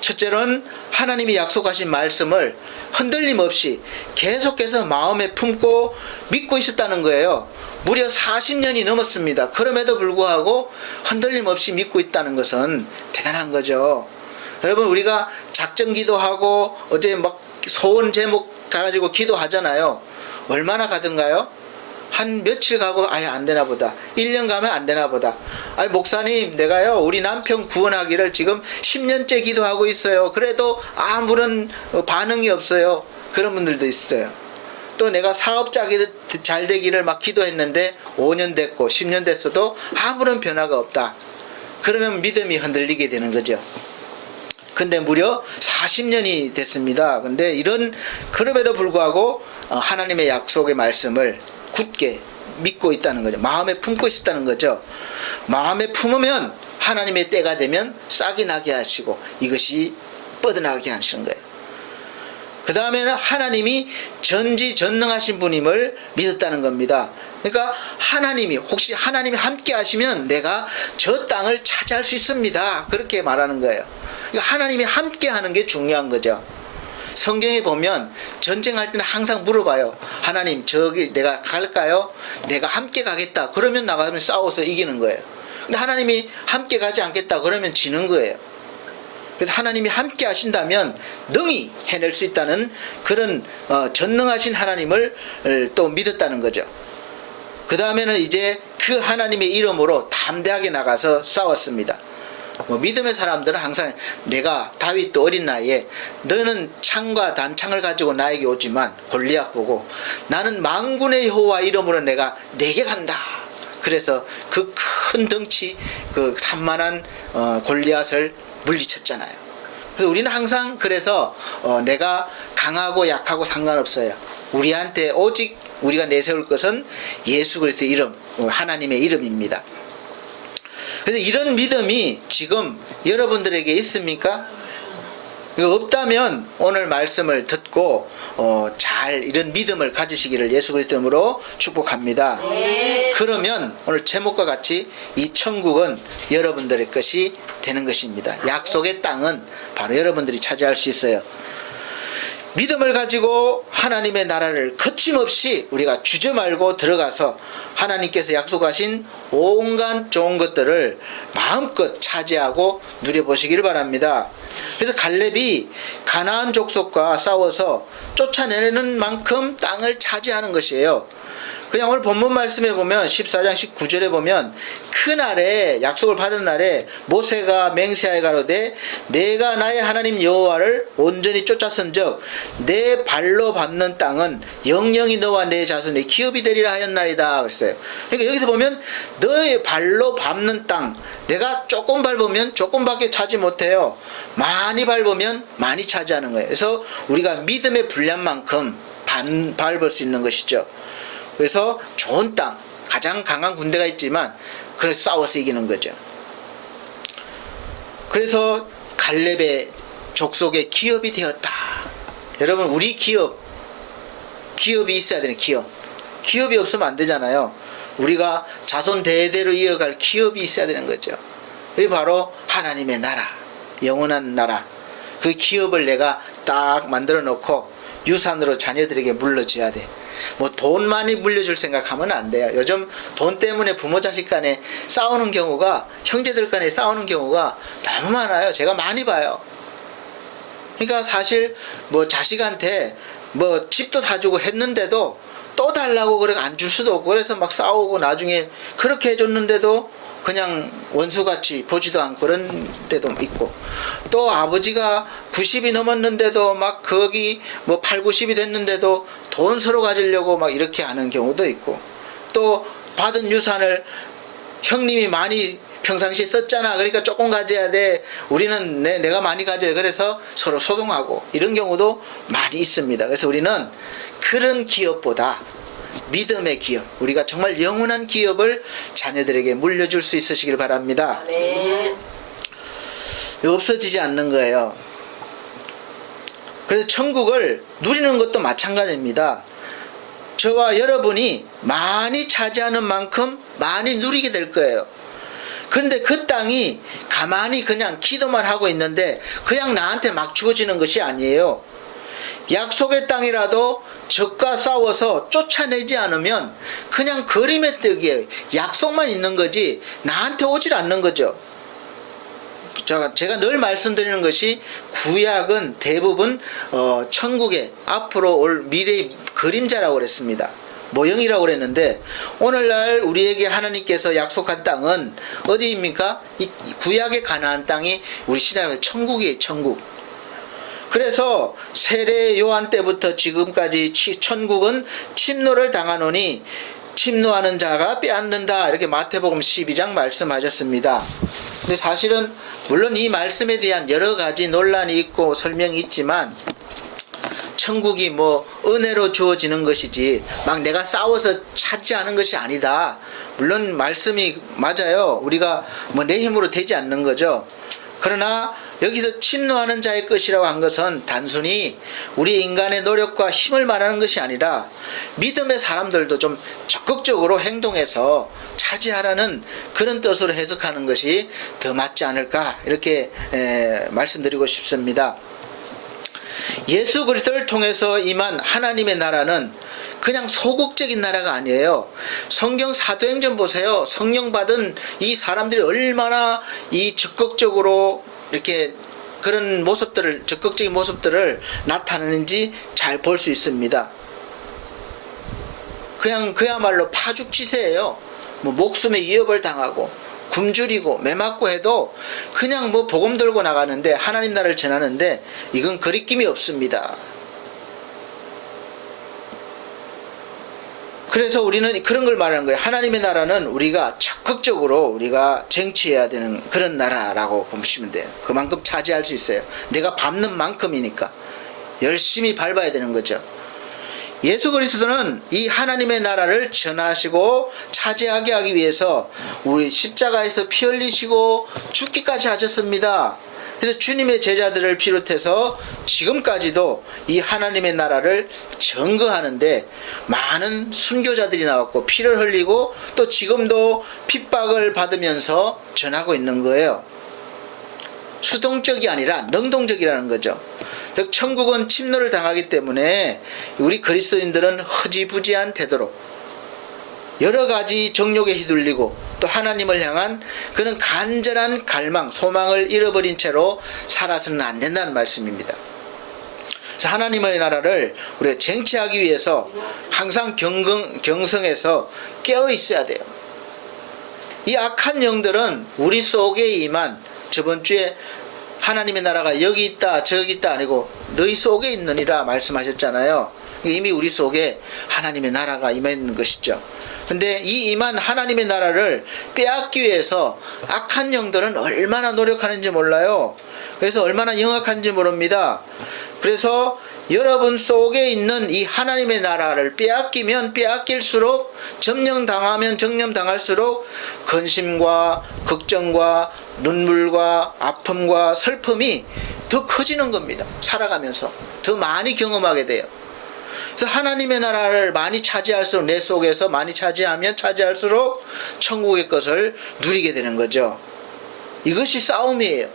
첫째로는 하나님이 약속하신 말씀을 흔들림 없이 계속해서 마음에 품고 믿고 있었다는 거예요. 무려 40년이 넘었습니다. 그럼에도 불구하고 흔들림 없이 믿고 있다는 것은 대단한 거죠. 여러분, 우리가 작정 기도하고 어제 막 소원 제목 가지고 기도하잖아요. 얼마나 가든가요? 한 며칠 가고 아예 안 되나 보다. 1년 가면 안 되나 보다. 아니 목사님, 내가요 우리 남편 구원하기를 지금 10년째 기도하고 있어요. 그래도 아무런 반응이 없어요. 그런 분들도 있어요. 또 내가 사업자 잘 되기를 막 기도했는데 5년 됐고 10년 됐어도 아무런 변화가 없다. 그러면 믿음이 흔들리게 되는 거죠. 근데 무려 40년이 됐습니다. 근데 그럼에도 불구하고 하나님의 약속의 말씀을 굳게 믿고 있다는 거죠. 마음에 품고 있었다는 거죠. 마음에 품으면 하나님의 때가 되면 싹이 나게 하시고 이것이 뻗어나가게 하시는 거예요. 그 다음에는 하나님이 전지전능하신 분임을 믿었다는 겁니다. 그러니까 혹시 하나님이 함께 하시면 내가 저 땅을 차지할 수 있습니다. 그렇게 말하는 거예요. 그러니까 하나님이 함께 하는 게 중요한 거죠. 성경에 보면 전쟁할 때는 항상 물어봐요. 하나님, 저기 내가 갈까요? 내가 함께 가겠다. 그러면 나가면 싸워서 이기는 거예요. 근데 하나님이 함께 가지 않겠다. 그러면 지는 거예요. 그래서 하나님이 함께 하신다면 능히 해낼 수 있다는 그런 전능하신 하나님을 또 믿었다는 거죠. 그 다음에는 이제 그 하나님의 이름으로 담대하게 나가서 싸웠습니다. 믿음의 사람들은 항상 내가 다윗도 어린 나이에 너는 창과 단창을 가지고 나에게 오지만 골리앗 보고 나는 만군의 여호와 이름으로 내가 내게 간다. 그래서 그 큰 덩치 그 산만한 골리앗을 물리쳤잖아요. 그래서 우리는 항상 그래서 내가 강하고 약하고 상관없어요. 우리한테 오직 우리가 내세울 것은 예수 그리스도의 이름, 하나님의 이름입니다. 그래서 이런 믿음이 지금 여러분들에게 있습니까? 이거 없다면 오늘 말씀을 듣고 잘 이런 믿음을 가지시기를 예수 그리스도 이름으로 축복합니다. 그러면 오늘 제목과 같이 이 천국은 여러분들의 것이 되는 것입니다. 약속의 땅은 바로 여러분들이 차지할 수 있어요. 믿음을 가지고 하나님의 나라를 거침없이 우리가 주저 말고 들어가서 하나님께서 약속하신 온갖 좋은 것들을 마음껏 차지하고 누려보시기를 바랍니다. 그래서 갈렙이 가나안 족속과 싸워서 쫓아내는 만큼 땅을 차지하는 것이에요. 그냥 오늘 본문 말씀에 보면 14장 19절에 보면 그날에 약속을 받은 날에 모세가 맹세하여 가로되 내가 나의 하나님 여호와를 온전히 쫓았은즉 내 발로 밟는 땅은 영영이 너와 내 자손의 기업이 되리라 하였나이다 그랬어요. 그러니까 여기서 보면 너의 발로 밟는 땅, 내가 조금 밟으면 조금밖에 차지 못해요. 많이 밟으면 많이 차지하는 거예요. 그래서 우리가 믿음의 분량만큼 밟을 수 있는 것이죠. 그래서 좋은 땅, 가장 강한 군대가 있지만 그래서 싸워서 이기는 거죠. 그래서 갈렙의 족속의 기업이 되었다. 여러분, 우리 기업이 있어야 되는 기업이 없으면 안 되잖아요. 우리가 자손 대대로 이어갈 기업이 있어야 되는 거죠. 그게 바로 하나님의 나라, 영원한 나라. 그 기업을 내가 딱 만들어 놓고 유산으로 자녀들에게 물려줘야 돼. 뭐 돈 많이 물려줄 생각하면 안 돼요. 요즘 돈 때문에 부모 자식 간에 싸우는 경우가, 형제들 간에 싸우는 경우가 너무 많아요. 제가 많이 봐요. 그러니까 사실 뭐 자식한테 뭐 집도 사주고 했는데도 또 달라고 그래 안 줄 수도 없고, 그래서 막 싸우고 나중에 그렇게 해줬는데도 그냥 원수같이 보지도 않고 그런 데도 있고, 또 아버지가 90이 넘었는데도 막 거기 뭐 8, 90이 됐는데도 돈 서로 가지려고 막 이렇게 하는 경우도 있고, 또 받은 유산을 형님이 많이 평상시에 썼잖아, 그러니까 조금 가져야 돼, 우리는 내가 많이 가져야 돼, 그래서 서로 소송하고 이런 경우도 많이 있습니다. 그래서 우리는 그런 기업보다 믿음의 기업, 우리가 정말 영원한 기업을 자녀들에게 물려줄 수 있으시길 바랍니다. 네. 없어지지 않는 거예요. 그래서 천국을 누리는 것도 마찬가지입니다. 저와 여러분이 많이 차지하는 만큼 많이 누리게 될 거예요. 그런데 그 땅이 가만히 그냥 기도만 하고 있는데 그냥 나한테 막 주어지는 것이 아니에요. 약속의 땅이라도 적과 싸워서 쫓아내지 않으면 그냥 그림의 떡이에요. 약속만 있는 거지 나한테 오질 않는 거죠. 제가 늘 말씀드리는 것이 구약은 대부분 천국의 앞으로 올 미래의 그림자라고 그랬습니다. 모형이라고 그랬는데, 오늘날 우리에게 하나님께서 약속한 땅은 어디입니까? 이 구약의 가나안 땅이 우리 신앙의 천국이에요. 천국. 그래서 세례 요한 때부터 지금까지 천국은 침노를 당하노니 침노하는 자가 빼앗는다, 이렇게 마태복음 12장 말씀하셨습니다. 근데 사실은 물론 이 말씀에 대한 여러 가지 논란이 있고 설명이 있지만, 천국이 뭐 은혜로 주어지는 것이지 막 내가 싸워서 차지하는 것이 아니다. 물론 말씀이 맞아요. 우리가 뭐 내 힘으로 되지 않는 거죠. 그러나 여기서 침노하는 자의 것이라고 한 것은 단순히 우리 인간의 노력과 힘을 말하는 것이 아니라 믿음의 사람들도 좀 적극적으로 행동해서 차지하라는 그런 뜻으로 해석하는 것이 더 맞지 않을까, 이렇게 말씀드리고 싶습니다. 예수 그리스도를 통해서 임한 하나님의 나라는 그냥 소극적인 나라가 아니에요. 성경 사도행전 보세요. 성령 받은 이 사람들이 얼마나 이 적극적으로 이렇게 그런 모습들을, 적극적인 모습들을 나타내는지 잘 볼 수 있습니다. 그냥 그야말로 파죽지세예요. 뭐 목숨의 위협을 당하고 굶주리고 매맞고 해도 그냥 뭐 복음 들고 나가는데, 하나님 나라를 전하는데 이건 거리낌이 없습니다. 그래서 우리는 그런 걸 말하는 거예요. 하나님의 나라는 우리가 적극적으로 우리가 쟁취해야 되는 그런 나라라고 보시면 돼요. 그만큼 차지할 수 있어요. 내가 밟는 만큼이니까 열심히 밟아야 되는 거죠. 예수 그리스도는 이 하나님의 나라를 전하시고 차지하게 하기 위해서 우리 십자가에서 피 흘리시고 죽기까지 하셨습니다. 그래서 주님의 제자들을 비롯해서 지금까지도 이 하나님의 나라를 증거하는데 많은 순교자들이 나왔고 피를 흘리고 또 지금도 핍박을 받으면서 전하고 있는 거예요. 수동적이 아니라 능동적이라는 거죠. 즉 천국은 침노를 당하기 때문에 우리 그리스도인들은 허지부지한 태도로 여러 가지 정욕에 휘둘리고 또 하나님을 향한 그런 간절한 갈망, 소망을 잃어버린 채로 살아서는 안 된다는 말씀입니다. 그래서 하나님의 나라를 우리가 쟁취하기 위해서 항상 경성해서 깨어 있어야 돼요. 이 악한 영들은 우리 속에 임한, 저번 주에 하나님의 나라가 여기 있다 저기 있다 아니고 너희 속에 있느니라 말씀하셨잖아요. 이미 우리 속에 하나님의 나라가 임해 있는 것이죠. 근데 이 임한 하나님의 나라를 빼앗기 위해서 악한 영들은 얼마나 노력하는지 몰라요. 그래서 얼마나 영악한지 모릅니다. 그래서 여러분 속에 있는 이 하나님의 나라를 빼앗기면 빼앗길수록 점령당하면 점령당할수록 근심과 걱정과 눈물과 아픔과 슬픔이 더 커지는 겁니다. 살아가면서 더 많이 경험하게 돼요. 그래서 하나님의 나라를 많이 차지할수록 내 속에서 많이 차지하면 차지할수록 천국의 것을 누리게 되는 거죠. 이것이 싸움이에요.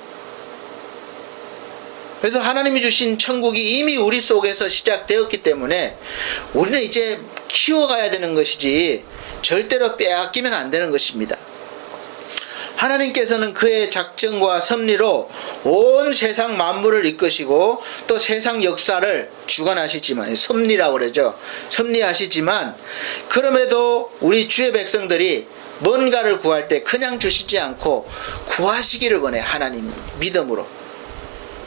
그래서 하나님이 주신 천국이 이미 우리 속에서 시작되었기 때문에 우리는 이제 키워가야 되는 것이지 절대로 빼앗기면 안 되는 것입니다. 하나님께서는 그의 작정과 섭리로 온 세상 만물을 이끄시고 또 세상 역사를 주관하시지만, 섭리라고 그러죠. 섭리하시지만 그럼에도 우리 주의 백성들이 뭔가를 구할 때 그냥 주시지 않고 구하시기를 원해. 하나님 믿음으로.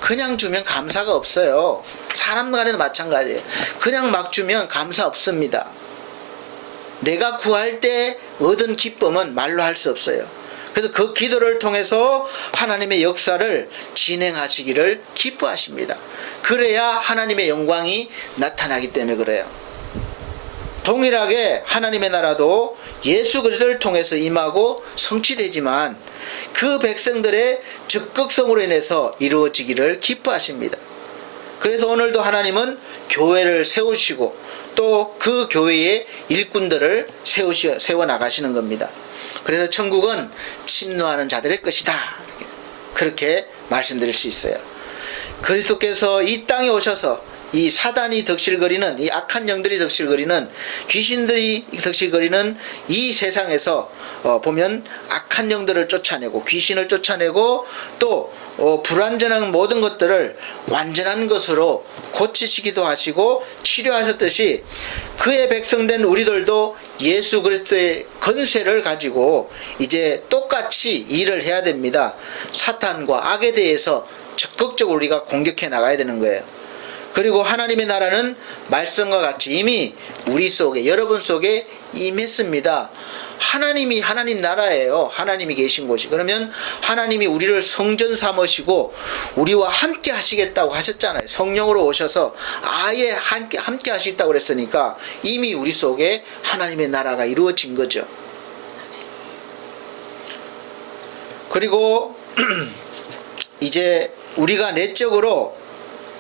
그냥 주면 감사가 없어요. 사람 간에도 마찬가지예요. 그냥 막 주면 감사 없습니다. 내가 구할 때 얻은 기쁨은 말로 할 수 없어요. 그래서 그 기도를 통해서 하나님의 역사를 진행하시기를 기뻐하십니다. 그래야 하나님의 영광이 나타나기 때문에 그래요. 동일하게 하나님의 나라도 예수 그리스도를 통해서 임하고 성취되지만 그 백성들의 적극성으로 인해서 이루어지기를 기뻐하십니다. 그래서 오늘도 하나님은 교회를 세우시고 또 그 교회의 일꾼들을 세워 나가시는 겁니다. 그래서 천국은 침노하는 자들의 것이다. 그렇게 말씀드릴 수 있어요. 그리스도께서 이 땅에 오셔서 이 사단이 덕실거리는, 이 악한 영들이 덕실거리는, 귀신들이 덕실거리는 이 세상에서 보면 악한 영들을 쫓아내고 귀신을 쫓아내고 또 불완전한 모든 것들을 완전한 것으로 고치시기도 하시고 치료하셨듯이 그의 백성된 우리들도 예수 그리스도의 권세를 가지고 이제 똑같이 일을 해야 됩니다. 사탄과 악에 대해서 적극적으로 우리가 공격해 나가야 되는 거예요. 그리고 하나님의 나라는 말씀과 같이 이미 우리 속에, 여러분 속에 임했습니다. 하나님이 하나님 나라예요. 하나님이 계신 곳이. 그러면 하나님이 우리를 성전 삼으시고 우리와 함께 하시겠다고 하셨잖아요. 성령으로 오셔서 아예 함께 하시겠다고 그랬으니까 이미 우리 속에 하나님의 나라가 이루어진 거죠. 그리고 이제 우리가 내적으로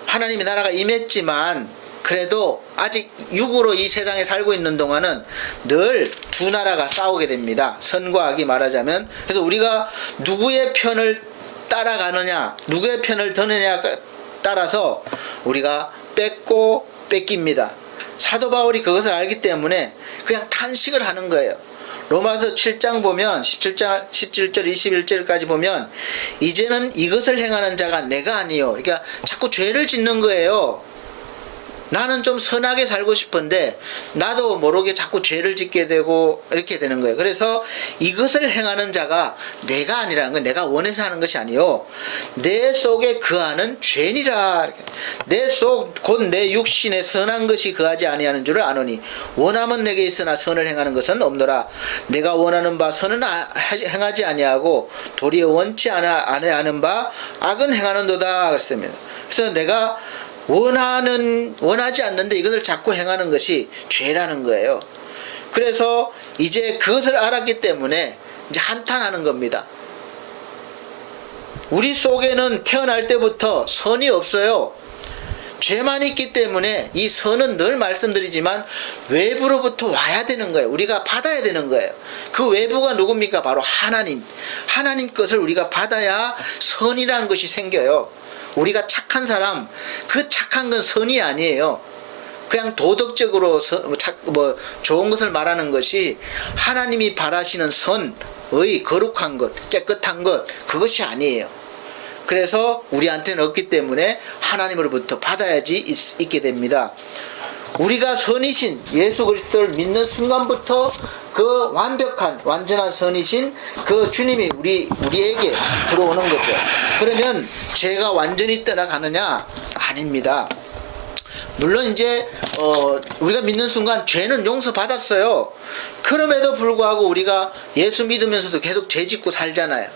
하나님의 나라가 임했지만 그래도 아직 육으로 이 세상에 살고 있는 동안은 늘 두 나라가 싸우게 됩니다. 선과 악이 말하자면. 그래서 우리가 누구의 편을 따라가느냐, 누구의 편을 드느냐에 따라서 우리가 뺏고 뺏깁니다. 사도 바울이 그것을 알기 때문에 그냥 탄식을 하는 거예요. 로마서 7장 보면 17절 21절까지 보면 이제는 이것을 행하는 자가 내가 아니요. 그러니까 자꾸 죄를 짓는 거예요. 나는 좀 선하게 살고 싶은데 나도 모르게 자꾸 죄를 짓게 되고 이렇게 되는 거예요. 그래서 이것을 행하는 자가 내가 아니라는 건 내가 원해서 하는 것이 아니요 내 속에 거하는 죄니라. 내 속 곧 내 육신에 선한 것이 거하지 아니하는 줄을 아노니 원함은 내게 있으나 선을 행하는 것은 없노라. 내가 원하는 바 선은 행하지 아니하고 도리어 원치 아니하는 바 악은 행하는도다 그랬습니다. 그래서 내가 원하지 않는데 이것을 자꾸 행하는 것이 죄라는 거예요. 그래서 이제 그것을 알았기 때문에 이제 한탄하는 겁니다. 우리 속에는 태어날 때부터 선이 없어요. 죄만 있기 때문에 이 선은 늘 말씀드리지만 외부로부터 와야 되는 거예요. 우리가 받아야 되는 거예요. 그 외부가 누굽니까? 바로 하나님. 하나님 것을 우리가 받아야 선이라는 것이 생겨요. 우리가 착한 사람, 그 착한 건 선이 아니에요. 그냥 도덕적으로 좋은 것을 말하는 것이 하나님이 바라시는 선의 거룩한 것, 깨끗한 것, 그것이 아니에요. 그래서 우리한테는 없기 때문에 하나님으로부터 받아야지 있게 됩니다. 우리가 선이신 예수 그리스도를 믿는 순간부터 그 완전한 선이신 그 주님이 우리에게 들어오는 거죠. 그러면 죄가 완전히 떠나가느냐? 아닙니다. 물론 이제 우리가 믿는 순간 죄는 용서받았어요. 그럼에도 불구하고 우리가 예수 믿으면서도 계속 죄 짓고 살잖아요.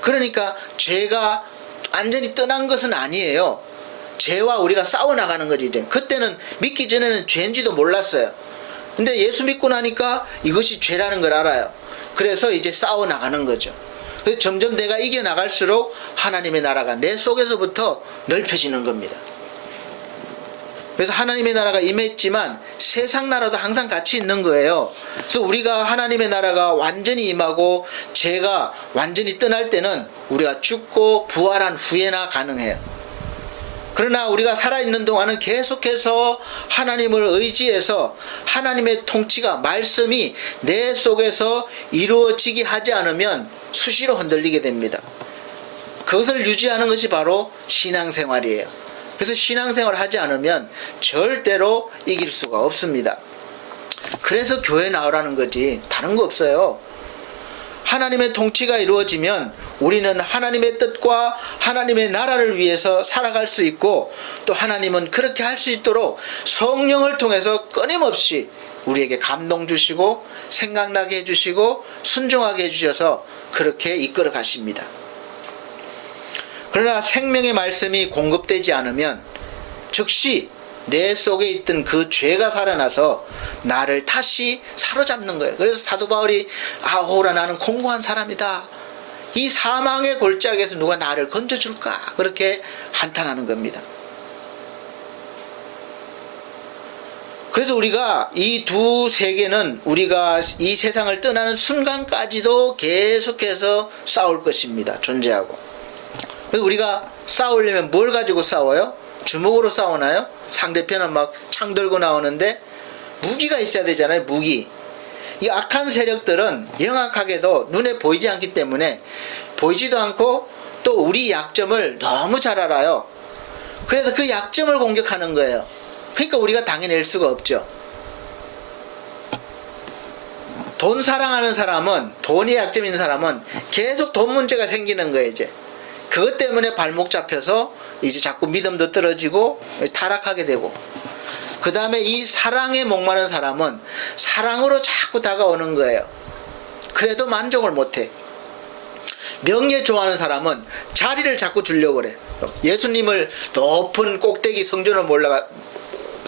그러니까 죄가 완전히 떠난 것은 아니에요. 죄와 우리가 싸워나가는 거지. 이제 그때는 믿기 전에는 죄인지도 몰랐어요. 근데 예수 믿고 나니까 이것이 죄라는 걸 알아요. 그래서 이제 싸워나가는 거죠. 그래서 점점 내가 이겨나갈수록 하나님의 나라가 내 속에서부터 넓혀지는 겁니다. 그래서 하나님의 나라가 임했지만 세상 나라도 항상 같이 있는 거예요. 그래서 우리가 하나님의 나라가 완전히 임하고 죄가 완전히 떠날 때는 우리가 죽고 부활한 후에나 가능해요. 그러나 우리가 살아있는 동안은 계속해서 하나님을 의지해서 하나님의 통치가 말씀이 내 속에서 이루어지게 하지 않으면 수시로 흔들리게 됩니다. 그것을 유지하는 것이 바로 신앙생활이에요. 그래서 신앙생활을 하지 않으면 절대로 이길 수가 없습니다. 그래서 교회 나오라는 거지 다른 거 없어요. 하나님의 통치가 이루어지면 우리는 하나님의 뜻과 하나님의 나라를 위해서 살아갈 수 있고 또 하나님은 그렇게 할 수 있도록 성령을 통해서 끊임없이 우리에게 감동 주시고 생각나게 해주시고 순종하게 해주셔서 그렇게 이끌어 가십니다. 그러나 생명의 말씀이 공급되지 않으면 즉시 내 속에 있던 그 죄가 살아나서 나를 다시 사로잡는 거예요. 그래서 사도 바울이 아오라 나는 공고한 사람이다. 이 사망의 골짜기에서 누가 나를 건져줄까? 그렇게 한탄하는 겁니다. 그래서 우리가 이 두 세계는 우리가 이 세상을 떠나는 순간까지도 계속해서 싸울 것입니다. 존재하고. 그래서 우리가 싸우려면 뭘 가지고 싸워요? 주먹으로 싸우나요? 상대편은 막 창 들고 나오는데 무기가 있어야 되잖아요. 무기. 이 악한 세력들은 영악하게도 눈에 보이지 않기 때문에 보이지도 않고 또 우리 약점을 너무 잘 알아요. 그래서 그 약점을 공격하는 거예요. 그러니까 우리가 당해낼 수가 없죠. 돈 사랑하는 사람은, 돈이 약점 있는 사람은 계속 돈 문제가 생기는 거예요. 이제 그것 때문에 발목 잡혀서 이제 자꾸 믿음도 떨어지고 타락하게 되고, 그 다음에 이 사랑에 목마른 사람은 사랑으로 자꾸 다가오는 거예요. 그래도 만족을 못해. 명예 좋아하는 사람은 자리를 자꾸 주려고 그래. 예수님을 높은 꼭대기 성전을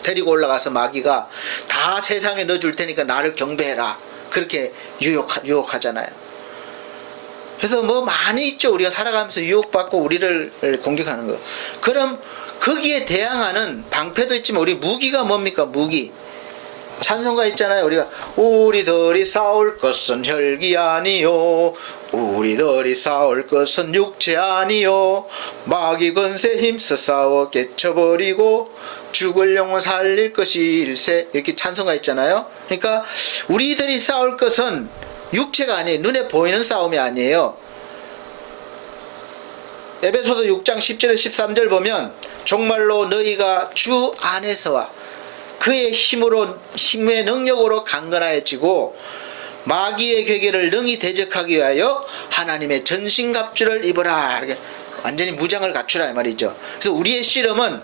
데리고 올라가서 마귀가 다 세상에 넣어줄 테니까 나를 경배해라. 그렇게 유혹하잖아요. 그래서 뭐 많이 있죠. 우리가 살아가면서 유혹받고 우리를 공격하는 거. 그럼 거기에 대항하는 방패도 있지만 우리 무기가 뭡니까? 무기. 찬송가 있잖아요. 우리가 우리들이 싸울 것은 혈기 아니요, 우리들이 싸울 것은 육체 아니요, 마귀 권세 힘써 싸워 깨쳐버리고 죽을 영혼 살릴 것이 일세. 이렇게 찬송가 있잖아요. 그러니까 우리들이 싸울 것은 육체가 아니에요. 눈에 보이는 싸움이 아니에요. 에베소서 6장 10절에 13절 보면 정말로 너희가 주 안에서와 그의 힘의 능력으로 강건하여지고 마귀의 괴계를 능히 대적하기 위하여 하나님의 전신갑주를 입어라. 이렇게 완전히 무장을 갖추라 이 말이죠. 그래서 우리의 씨름은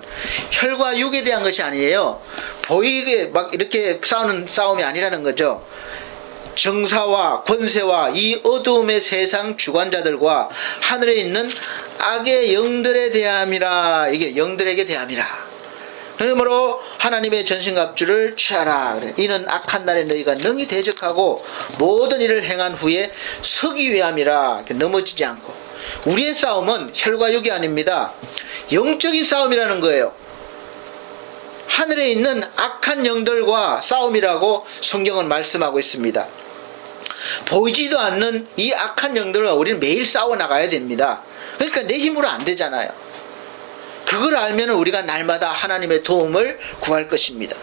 혈과 육에 대한 것이 아니에요. 보이게 막 이렇게 싸우는 싸움이 아니라는 거죠. 정사와 권세와 이 어두움의 세상 주관자들과 하늘에 있는 악의 영들에 대함이라. 이게 영들에게 대함이라. 그러므로 하나님의 전신갑주를 취하라. 이는 악한 날에 너희가 능히 대적하고 모든 일을 행한 후에 서기 위함이라. 넘어지지 않고. 우리의 싸움은 혈과 육이 아닙니다. 영적인 싸움이라는 거예요. 하늘에 있는 악한 영들과 싸움이라고 성경은 말씀하고 있습니다. 보이지도 않는 이 악한 영들과 우리는 매일 싸워 나가야 됩니다. 그러니까 내 힘으로 안 되잖아요. 그걸 알면 우리가 날마다 하나님의 도움을 구할 것입니다.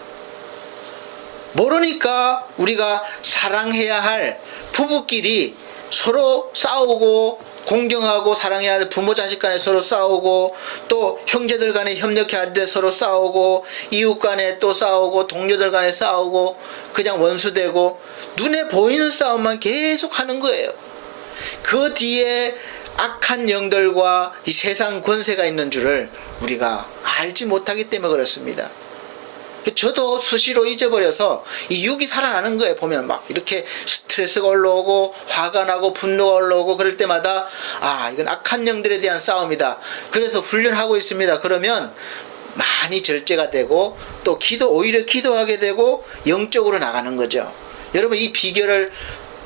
모르니까 우리가 사랑해야 할 부부끼리 서로 싸우고 공경하고 사랑해야 할 부모 자식 간에 서로 싸우고 또 형제들 간에 협력해야 할 때 서로 싸우고 이웃 간에 또 싸우고 동료들 간에 싸우고 그냥 원수되고 눈에 보이는 싸움만 계속 하는 거예요. 그 뒤에 악한 영들과 이 세상 권세가 있는 줄을 우리가 알지 못하기 때문에 그렇습니다. 저도 수시로 잊어버려서 이 육이 살아나는 거예요. 보면 막 이렇게 스트레스가 올라오고 화가 나고 분노가 올라오고 그럴 때마다 아, 이건 악한 영들에 대한 싸움이다. 그래서 훈련하고 있습니다. 그러면 많이 절제가 되고 또 오히려 기도하게 되고 영적으로 나가는 거죠. 여러분 이 비결을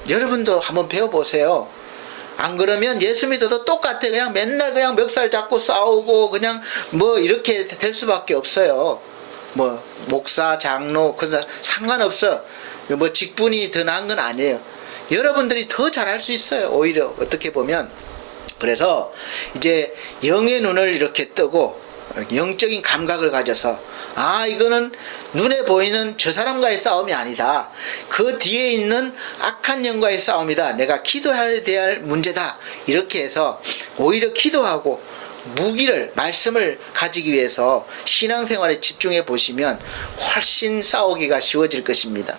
여러분도 한번 배워보세요. 안 그러면 예수 믿어도 똑같아. 그냥 맨날 그냥 멱살 잡고 싸우고 그냥 뭐 이렇게 될 수밖에 없어요. 뭐 목사, 장로 그건 상관없어. 뭐 직분이 더 나은 건 아니에요. 여러분들이 더 잘할 수 있어요. 오히려 어떻게 보면. 그래서 이제 영의 눈을 이렇게 뜨고 영적인 감각을 가져서 아, 이거는 눈에 보이는 저 사람과의 싸움이 아니다. 그 뒤에 있는 악한 영과의 싸움이다. 내가 기도해야 될 문제다. 이렇게 해서 오히려 기도하고 무기를, 말씀을 가지기 위해서 신앙생활에 집중해 보시면 훨씬 싸우기가 쉬워질 것입니다.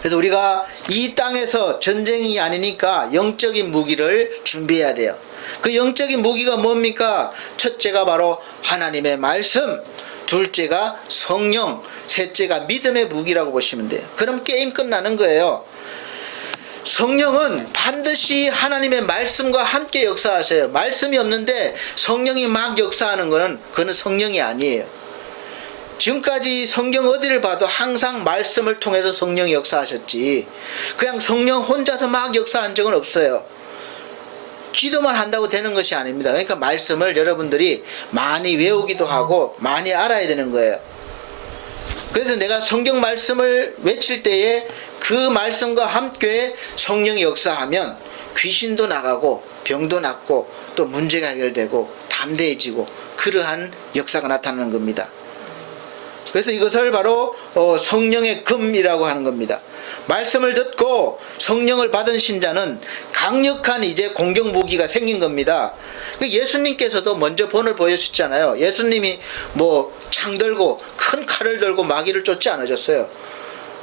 그래서 우리가 이 땅에서 전쟁이 아니니까 영적인 무기를 준비해야 돼요. 그 영적인 무기가 뭡니까? 첫째가 바로 하나님의 말씀, 둘째가 성령, 셋째가 믿음의 무기라고 보시면 돼요. 그럼 게임 끝나는 거예요. 성령은 반드시 하나님의 말씀과 함께 역사하셔요. 말씀이 없는데 성령이 막 역사하는 그거는 성령이 아니에요. 지금까지 성경 어디를 봐도 항상 말씀을 통해서 성령이 역사하셨지 그냥 성령 혼자서 막 역사한 적은 없어요. 기도만 한다고 되는 것이 아닙니다. 그러니까 말씀을 여러분들이 많이 외우기도 하고 많이 알아야 되는 거예요. 그래서 내가 성경 말씀을 외칠 때에 그 말씀과 함께 성령이 역사하면 귀신도 나가고 병도 낫고 또 문제가 해결되고 담대해지고 그러한 역사가 나타나는 겁니다. 그래서 이것을 바로 성령의 금이라고 하는 겁니다. 말씀을 듣고 성령을 받은 신자는 강력한 이제 공격 무기가 생긴 겁니다. 예수님께서도 먼저 본을 보여주셨잖아요. 예수님이 뭐 창 들고 큰 칼을 들고 마귀를 쫓지 않으셨어요.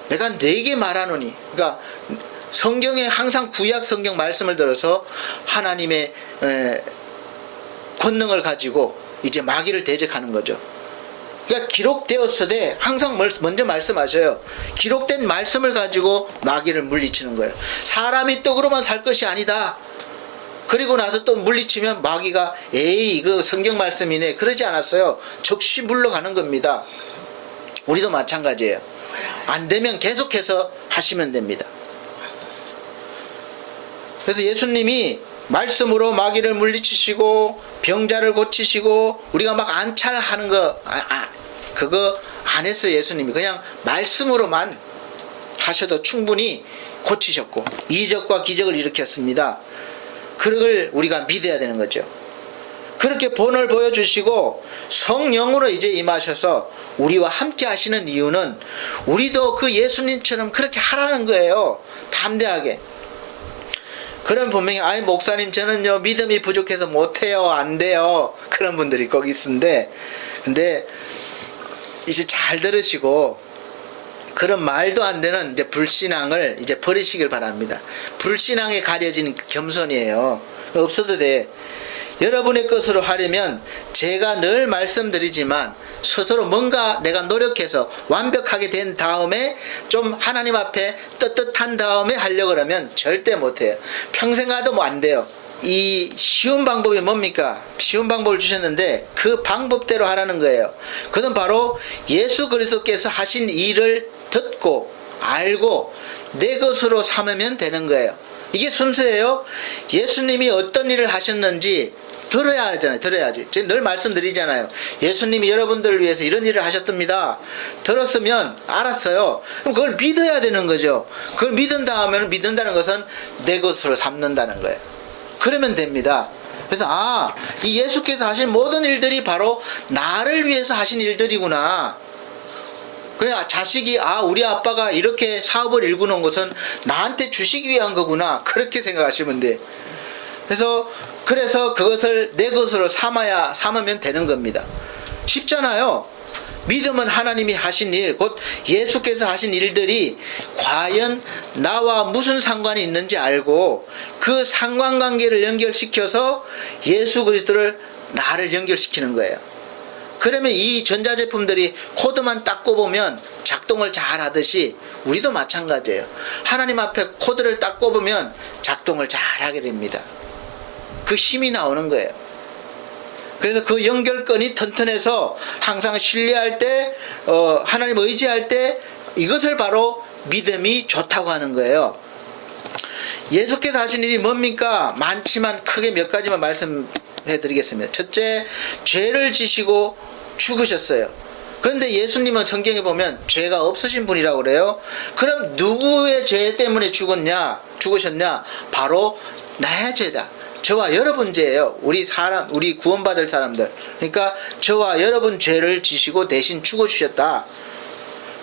내가 네게 말하노니. 그러니까 성경에 항상 구약 성경 말씀을 들어서 하나님의 권능을 가지고 이제 마귀를 대적하는 거죠. 그러니까 기록되었으되 항상 먼저 말씀하셔요. 기록된 말씀을 가지고 마귀를 물리치는 거예요. 사람이 떡으로만 살 것이 아니다. 그리고 나서 또 물리치면 마귀가 에이 이거 성경 말씀이네 그러지 않았어요. 즉시 물러가는 겁니다. 우리도 마찬가지예요. 안 되면 계속해서 하시면 됩니다. 그래서 예수님이 말씀으로 마귀를 물리치시고 병자를 고치시고 우리가 막 안찰하는 거 그거 안 했어요. 예수님이 그냥 말씀으로만 하셔도 충분히 고치셨고 이적과 기적을 일으켰습니다. 그걸 우리가 믿어야 되는 거죠. 그렇게 본을 보여주시고 성령으로 이제 임하셔서 우리와 함께 하시는 이유는 우리도 그 예수님처럼 그렇게 하라는 거예요. 담대하게. 그럼 분명히 아이 목사님 저는요 믿음이 부족해서 못해요 안 돼요 그런 분들이 거기 있는데 근데 이제 잘 들으시고 그런 말도 안 되는 이제 불신앙을 이제 버리시길 바랍니다. 불신앙에 가려진 겸손이에요. 없어도 돼. 여러분의 것으로 하려면 제가 늘 말씀드리지만 스스로 뭔가 내가 노력해서 완벽하게 된 다음에 좀 하나님 앞에 떳떳한 다음에 하려고 그러면 절대 못해요. 평생 가도 뭐 안 돼요. 이 쉬운 방법이 뭡니까? 쉬운 방법을 주셨는데 그 방법대로 하라는 거예요. 그건 바로 예수 그리스도께서 하신 일을 듣고 알고 내 것으로 삼으면 되는 거예요. 이게 순서예요. 예수님이 어떤 일을 하셨는지 들어야 하잖아요. 들어야지. 제가 늘 말씀드리잖아요. 예수님이 여러분들을 위해서 이런 일을 하셨답니다. 들었으면 알았어요. 그럼 그걸 믿어야 되는 거죠. 그걸 믿은 다음에는 믿는다는 것은 내 것으로 삼는다는 거예요. 그러면 됩니다. 그래서 이 예수께서 하신 모든 일들이 바로 나를 위해서 하신 일들이구나. 그래 자식이 우리 아빠가 이렇게 사업을 일구는 것은 나한테 주시기 위한 거구나. 그렇게 생각하시면 돼. 그래서 그것을 내 것으로 삼으면 되는 겁니다. 쉽잖아요. 믿음은 하나님이 하신 일, 곧 예수께서 하신 일들이 과연 나와 무슨 상관이 있는지 알고 그 상관관계를 연결시켜서 예수 그리스도를 나를 연결시키는 거예요. 그러면 이 전자제품들이 코드만 딱 꼽으면 작동을 잘 하듯이 우리도 마찬가지예요. 하나님 앞에 코드를 딱 꼽으면 작동을 잘 하게 됩니다. 그 힘이 나오는 거예요. 그래서 그 연결건이 튼튼해서 항상 신뢰할 때 하나님 의지할 때 이것을 바로 믿음이 좋다고 하는 거예요. 예수께서 하신 일이 뭡니까? 많지만 크게 몇 가지만 말씀해 드리겠습니다. 첫째, 죄를 지시고 죽으셨어요. 그런데 예수님은 성경에 보면 죄가 없으신 분이라고 그래요. 그럼 누구의 죄 때문에 죽으셨냐? 바로 나의 죄다. 저와 여러분 죄예요. 우리 구원받을 사람들. 그러니까 저와 여러분 죄를 지시고 대신 죽어주셨다.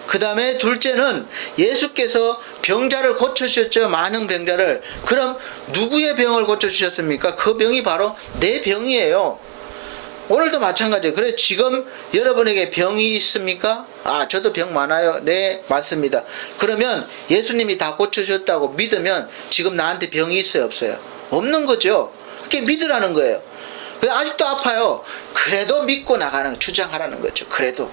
그 다음에 둘째는 예수께서 병자를 고쳐주셨죠. 많은 병자를. 그럼 누구의 병을 고쳐주셨습니까? 그 병이 바로 내 병이에요. 오늘도 마찬가지예요. 그래서 지금 여러분에게 병이 있습니까? 저도 병 많아요. 네, 맞습니다. 그러면 예수님이 다 고쳐주셨다고 믿으면 지금 나한테 병이 있어요, 없어요? 없는 거죠. 그게 믿으라는 거예요. 아직도 아파요. 그래도 믿고 나가는, 주장하라는 거죠. 그래도.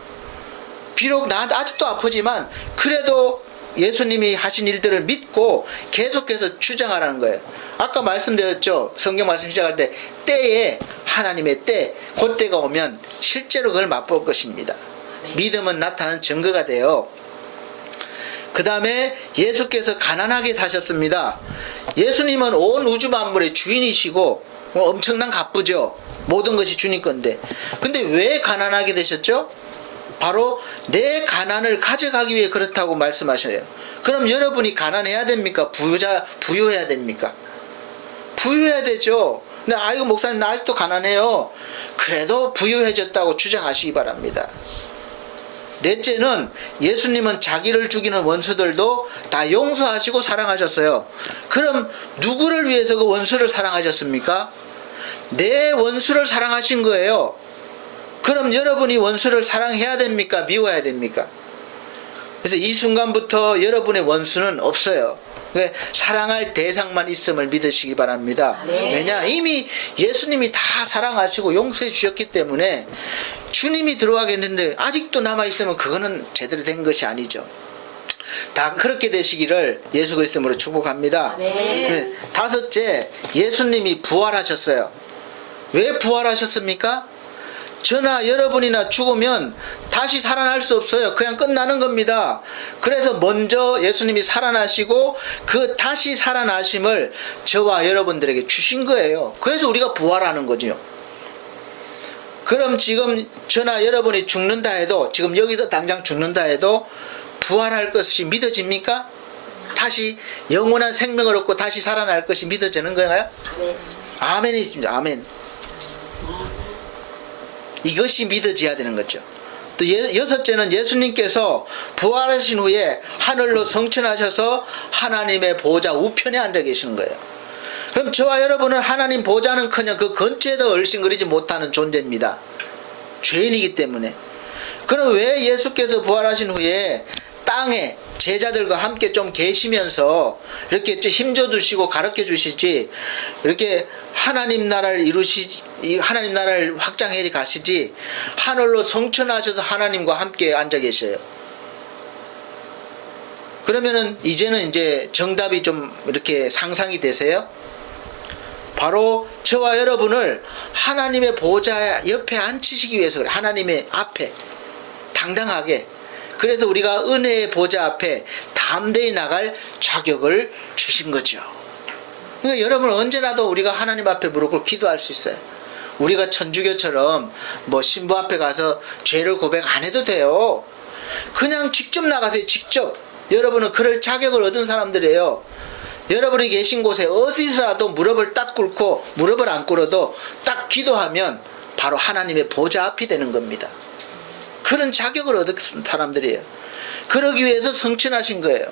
비록 나한테 아직도 아프지만 그래도 예수님이 하신 일들을 믿고 계속해서 주장하라는 거예요. 아까 말씀드렸죠. 성경 말씀 시작할 때 때에 하나님의 때, 그때가 오면 실제로 그걸 맛볼 것입니다. 믿음은 나타나는 증거가 돼요. 그 다음에 예수께서 가난하게 사셨습니다. 예수님은 온 우주 만물의 주인이시고 엄청난 갑부죠. 모든 것이 주님 건데. 근데 왜 가난하게 되셨죠? 바로 내 가난을 가져가기 위해 그렇다고 말씀하셔요. 그럼 여러분이 가난해야 됩니까? 부유해야 됩니까? 부유해야 되죠. 근데 아이고 목사님 나 아직도 가난해요. 그래도 부유해졌다고 주장하시기 바랍니다. 넷째는 예수님은 자기를 죽이는 원수들도 다 용서하시고 사랑하셨어요. 그럼 누구를 위해서 그 원수를 사랑하셨습니까? 내 원수를 사랑하신 거예요. 그럼 여러분이 원수를 사랑해야 됩니까? 미워야 됩니까? 그래서 이 순간부터 여러분의 원수는 없어요. 사랑할 대상만 있음을 믿으시기 바랍니다. 왜냐? 이미 예수님이 다 사랑하시고 용서해 주셨기 때문에 주님이 들어가겠는데 아직도 남아있으면 그거는 제대로 된 것이 아니죠. 다 그렇게 되시기를 예수 그리스도로 축복합니다. 다섯째, 예수님이 부활하셨어요. 왜 부활하셨습니까? 저나 여러분이나 죽으면 다시 살아날 수 없어요. 그냥 끝나는 겁니다. 그래서 먼저 예수님이 살아나시고 그 다시 살아나심을 저와 여러분들에게 주신 거예요. 그래서 우리가 부활하는 거죠. 그럼 지금 저나 여러분이 죽는다 해도, 지금 여기서 당장 죽는다 해도 부활할 것이 믿어집니까? 다시 영원한 생명을 얻고 다시 살아날 것이 믿어지는 거예요? 아멘이 있습니다. 아멘. 이것이 믿어져야 되는 거죠. 또 여섯째는 예수님께서 부활하신 후에 하늘로 성천하셔서 하나님의 보좌 우편에 앉아 계시는 거예요. 그럼 저와 여러분은 하나님 보좌는커녕 그 근처에도 얼씬거리지 못하는 존재입니다. 죄인이기 때문에. 그럼 왜 예수께서 부활하신 후에 땅에 제자들과 함께 좀 계시면서 이렇게 좀 힘줘 주시고 가르쳐 주시지, 이렇게 하나님 나라를 하나님 나라를 확장해 가시지, 하늘로 성천하셔서 하나님과 함께 앉아 계셔요. 그러면은 이제는 이제 정답이 좀 이렇게 상상이 되세요? 바로 저와 여러분을 하나님의 보좌 옆에 앉히시기 위해서 그래요. 하나님의 앞에 당당하게. 그래서 우리가 은혜의 보좌 앞에 담대히 나갈 자격을 주신 거죠. 그러니까 여러분, 언제나도 우리가 하나님 앞에 무릎 꿇고 기도할 수 있어요. 우리가 천주교처럼 뭐 신부 앞에 가서 죄를 고백 안 해도 돼요. 그냥 직접 나가세요. 직접. 여러분은 그럴 자격을 얻은 사람들이에요. 여러분이 계신 곳에 어디서라도 무릎을 딱 꿇고, 무릎을 안 꿇어도 딱 기도하면 바로 하나님의 보좌 앞이 되는 겁니다. 그런 자격을 얻은 사람들이에요. 그러기 위해서 성천하신 거예요.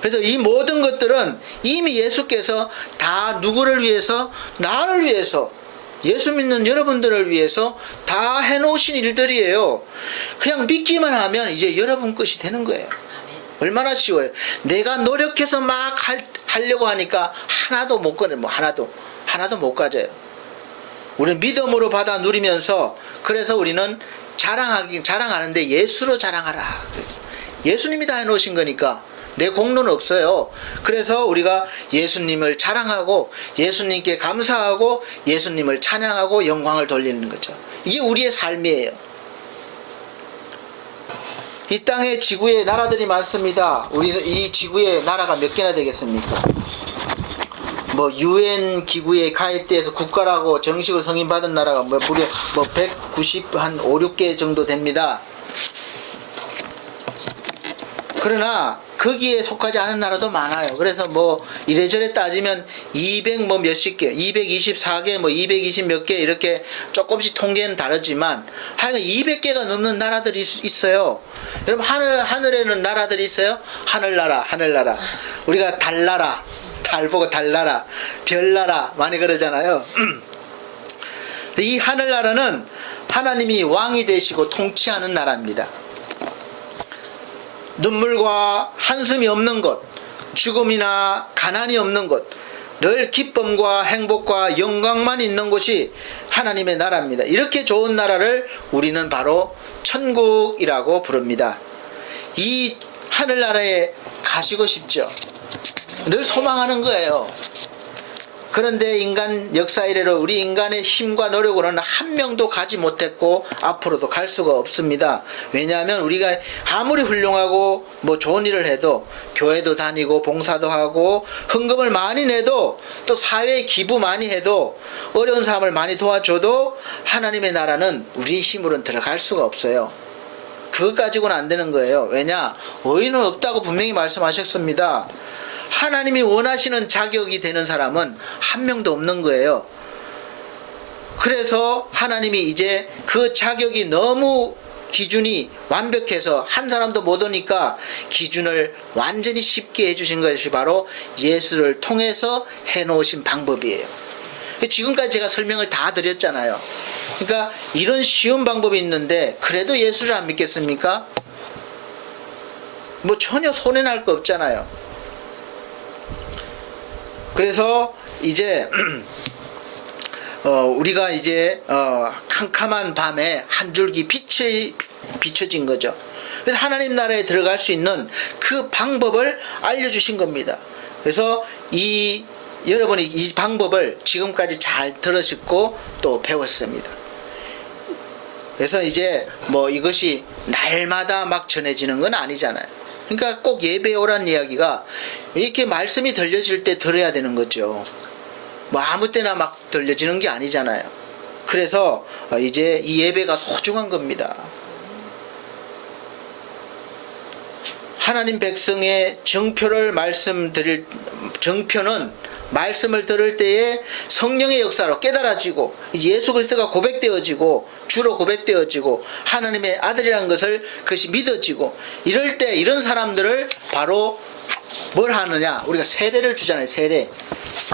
그래서 이 모든 것들은 이미 예수께서 다 누구를 위해서? 나를 위해서, 예수 믿는 여러분들을 위해서 다 해놓으신 일들이에요. 그냥 믿기만 하면 이제 여러분 것이 되는 거예요. 얼마나 쉬워요. 내가 노력해서 막 하려고 하니까 하나도 못 꺼내. 하나도 못 가져요. 우리는 믿음으로 받아 누리면서, 그래서 우리는 자랑하는데 예수로 자랑하라. 예수님이 다 해놓으신 거니까 내 공로는 없어요. 그래서 우리가 예수님을 자랑하고, 예수님께 감사하고, 예수님을 찬양하고 영광을 돌리는 거죠. 이게 우리의 삶이에요. 이 땅에 지구에 나라들이 많습니다. 우리는 이 지구에 나라가 몇 개나 되겠습니까? 뭐 UN 기구에 가입돼서 국가라고 정식으로 승인받은 나라가 무려 190 한 5, 6개 정도 됩니다. 그러나 거기에 속하지 않은 나라도 많아요. 그래서 뭐 이래저래 따지면 200 뭐 몇십 개, 224개, 뭐 220 몇 개, 이렇게 조금씩 통계는 다르지만 하여간 200개가 넘는 나라들이 있어요. 여러분, 하늘에는 나라들이 있어요. 하늘나라. 우리가 달나라, 달 보고 달나라, 별나라 많이 그러잖아요. 이 하늘나라는 하나님이 왕이 되시고 통치하는 나라입니다. 눈물과 한숨이 없는 곳, 죽음이나 가난이 없는 곳, 늘 기쁨과 행복과 영광만 있는 곳이 하나님의 나라입니다. 이렇게 좋은 나라를 우리는 바로 천국이라고 부릅니다. 이 하늘나라에 가시고 싶죠. 늘 소망하는 거예요. 그런데 인간 역사 이래로 우리 인간의 힘과 노력으로는 한 명도 가지 못했고 앞으로도 갈 수가 없습니다. 왜냐하면 우리가 아무리 훌륭하고 뭐 좋은 일을 해도, 교회도 다니고 봉사도 하고 헌금을 많이 내도, 또 사회에 기부 많이 해도, 어려운 사람을 많이 도와줘도 하나님의 나라는 우리 힘으로는 들어갈 수가 없어요. 그거 가지고는 안 되는 거예요. 왜냐? 의인은 없다고 분명히 말씀하셨습니다. 하나님이 원하시는 자격이 되는 사람은 한 명도 없는 거예요. 그래서 하나님이 이제 그 자격이 너무 기준이 완벽해서 한 사람도 못 오니까 기준을 완전히 쉽게 해주신 것이 바로 예수를 통해서 해놓으신 방법이에요. 지금까지 제가 설명을 다 드렸잖아요. 그러니까 이런 쉬운 방법이 있는데 그래도 예수를 안 믿겠습니까? 뭐 전혀 손해날 거 없잖아요. 그래서 이제 우리가 이제 캄캄한 밤에 한 줄기 빛이 비춰진 거죠. 그래서 하나님 나라에 들어갈 수 있는 그 방법을 알려주신 겁니다. 그래서 여러분이 이 방법을 지금까지 잘 들으셨고 또 배웠습니다. 그래서 이제 뭐 이것이 날마다 막 전해지는 건 아니잖아요. 그러니까 꼭 예배에 오라는 이야기가 이렇게 말씀이 들려질 때 들어야 되는 거죠. 뭐 아무 때나 막 들려지는 게 아니잖아요. 그래서 이제 이 예배가 소중한 겁니다. 하나님 백성의 정표를 말씀드릴, 정표는 말씀을 들을 때에 성령의 역사로 깨달아지고 이제 예수 그리스도가 고백되어지고 주로 고백되어지고 하나님의 아들이라는 것을 그것이 믿어지고 이럴 때 이런 사람들을 바로 뭘 하느냐, 우리가 세례를 주잖아요. 세례.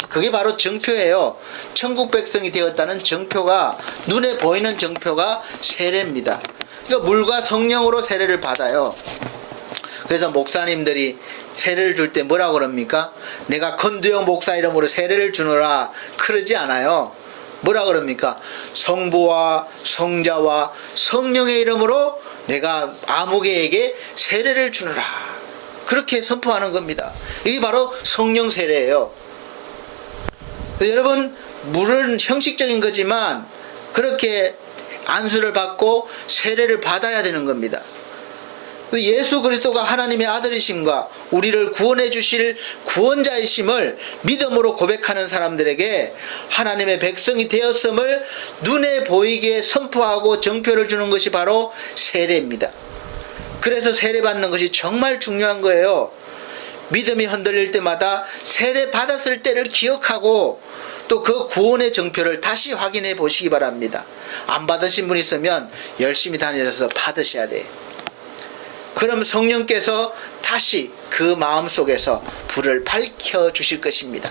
그게 바로 정표예요. 천국 백성이 되었다는 정표가, 눈에 보이는 정표가 세례입니다. 그러니까 물과 성령으로 세례를 받아요. 그래서 목사님들이 세례를 줄 때 뭐라고 그럽니까? 내가 건두영 목사 이름으로 세례를 주노라 그러지 않아요. 뭐라 그럽니까? 성부와 성자와 성령의 이름으로 내가 아무개에게 세례를 주노라, 그렇게 선포하는 겁니다. 이게 바로 성령 세례예요. 여러분, 물은 형식적인 거지만 그렇게 안수를 받고 세례를 받아야 되는 겁니다. 예수 그리스도가 하나님의 아들이심과 우리를 구원해 주실 구원자이심을 믿음으로 고백하는 사람들에게 하나님의 백성이 되었음을 눈에 보이게 선포하고 정표를 주는 것이 바로 세례입니다. 그래서 세례 받는 것이 정말 중요한 거예요. 믿음이 흔들릴 때마다 세례 받았을 때를 기억하고 또 그 구원의 정표를 다시 확인해 보시기 바랍니다. 안 받으신 분 있으면 열심히 다니셔서 받으셔야 돼요. 그럼 성령께서 다시 그 마음속에서 불을 밝혀 주실 것입니다.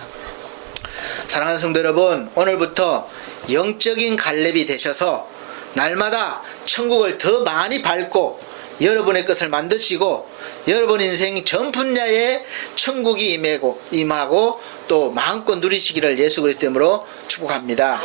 사랑하는 성도 여러분, 오늘부터 영적인 갈렙이 되셔서 날마다 천국을 더 많이 밟고 여러분의 것을 만드시고 여러분 인생 전 분야에 천국이 임하고 또 마음껏 누리시기를 예수 그리스도 이름으로 축복합니다.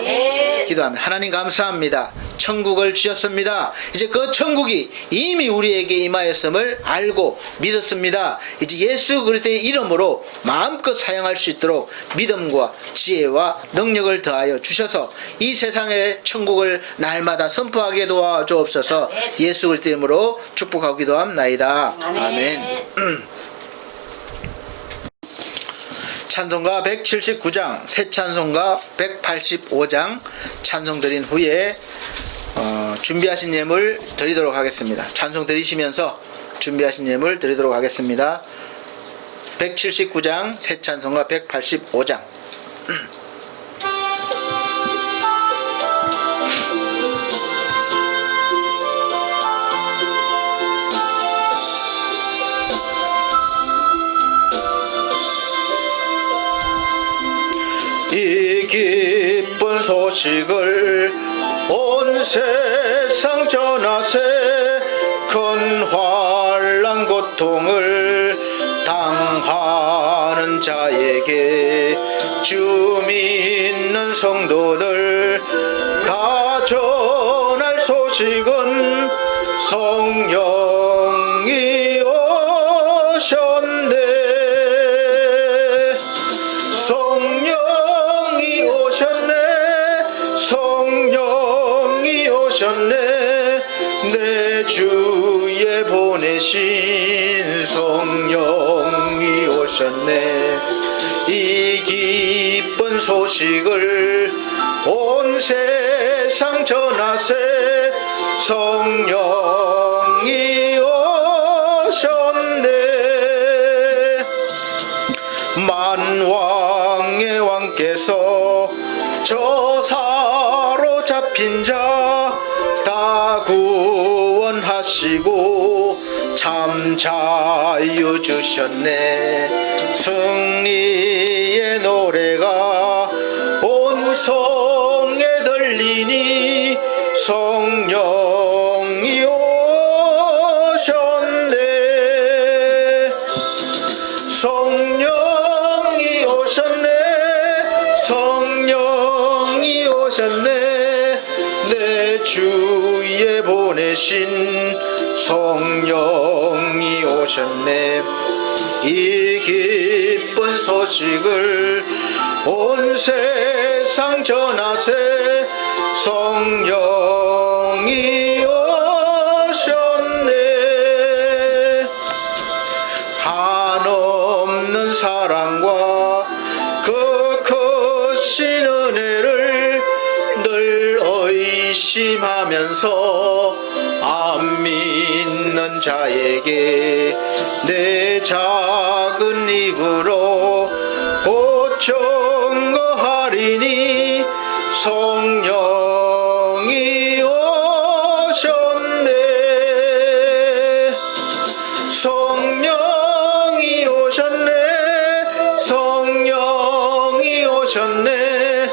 기도합니다. 하나님 감사합니다. 천국을 주셨습니다. 이제 그 천국이 이미 우리에게 임하였음을 알고 믿었습니다. 이제 예수 그리스도의 이름으로 마음껏 사용할 수 있도록 믿음과 지혜와 능력을 더하여 주셔서 이 세상의 천국을 날마다 선포하게 도와주옵소서. 예수 그리스도 이름으로 축복하고 기도합나이다. 아멘. 찬송가 179장, 새 찬송가 185장 찬송 드린 후에 준비하신 예물 드리도록 하겠습니다. 찬송 드리시면서 준비하신 예물 드리도록 하겠습니다. 179장, 새 찬송가 185장. 이 기쁜 소식을 온 세상 전하세. 큰 환난 고통을 당하는 자에게 주 믿는 성도들 다 전할 소식은 성령이 오셨네. 성령이 오셨네. 성령이 오셨네. 내 주에 보내신 성령이 오셨네. 이 기쁜 소식을 온 세상 전하세. 성령이 오셨네. 만왕의 왕께서 저 사로잡힌 자 다 구원하시고 참 자유 주셨네. 승리의 노래가 온 성에 들리니 성령이 오셨네. 성령이 오셨네. 성령이 오셨네. 내 주에 보내신 성령이 오셨네. 이 기쁜 소식을 온 세상 전하세. 성령이 오셨네. 한없는 사랑과 그 크신 은혜를 늘 의심하면서 안 믿는 자에게 내 작은 입으로 고쳐 성령이 오셨네. 성령이 오셨네. 성령이 오셨네.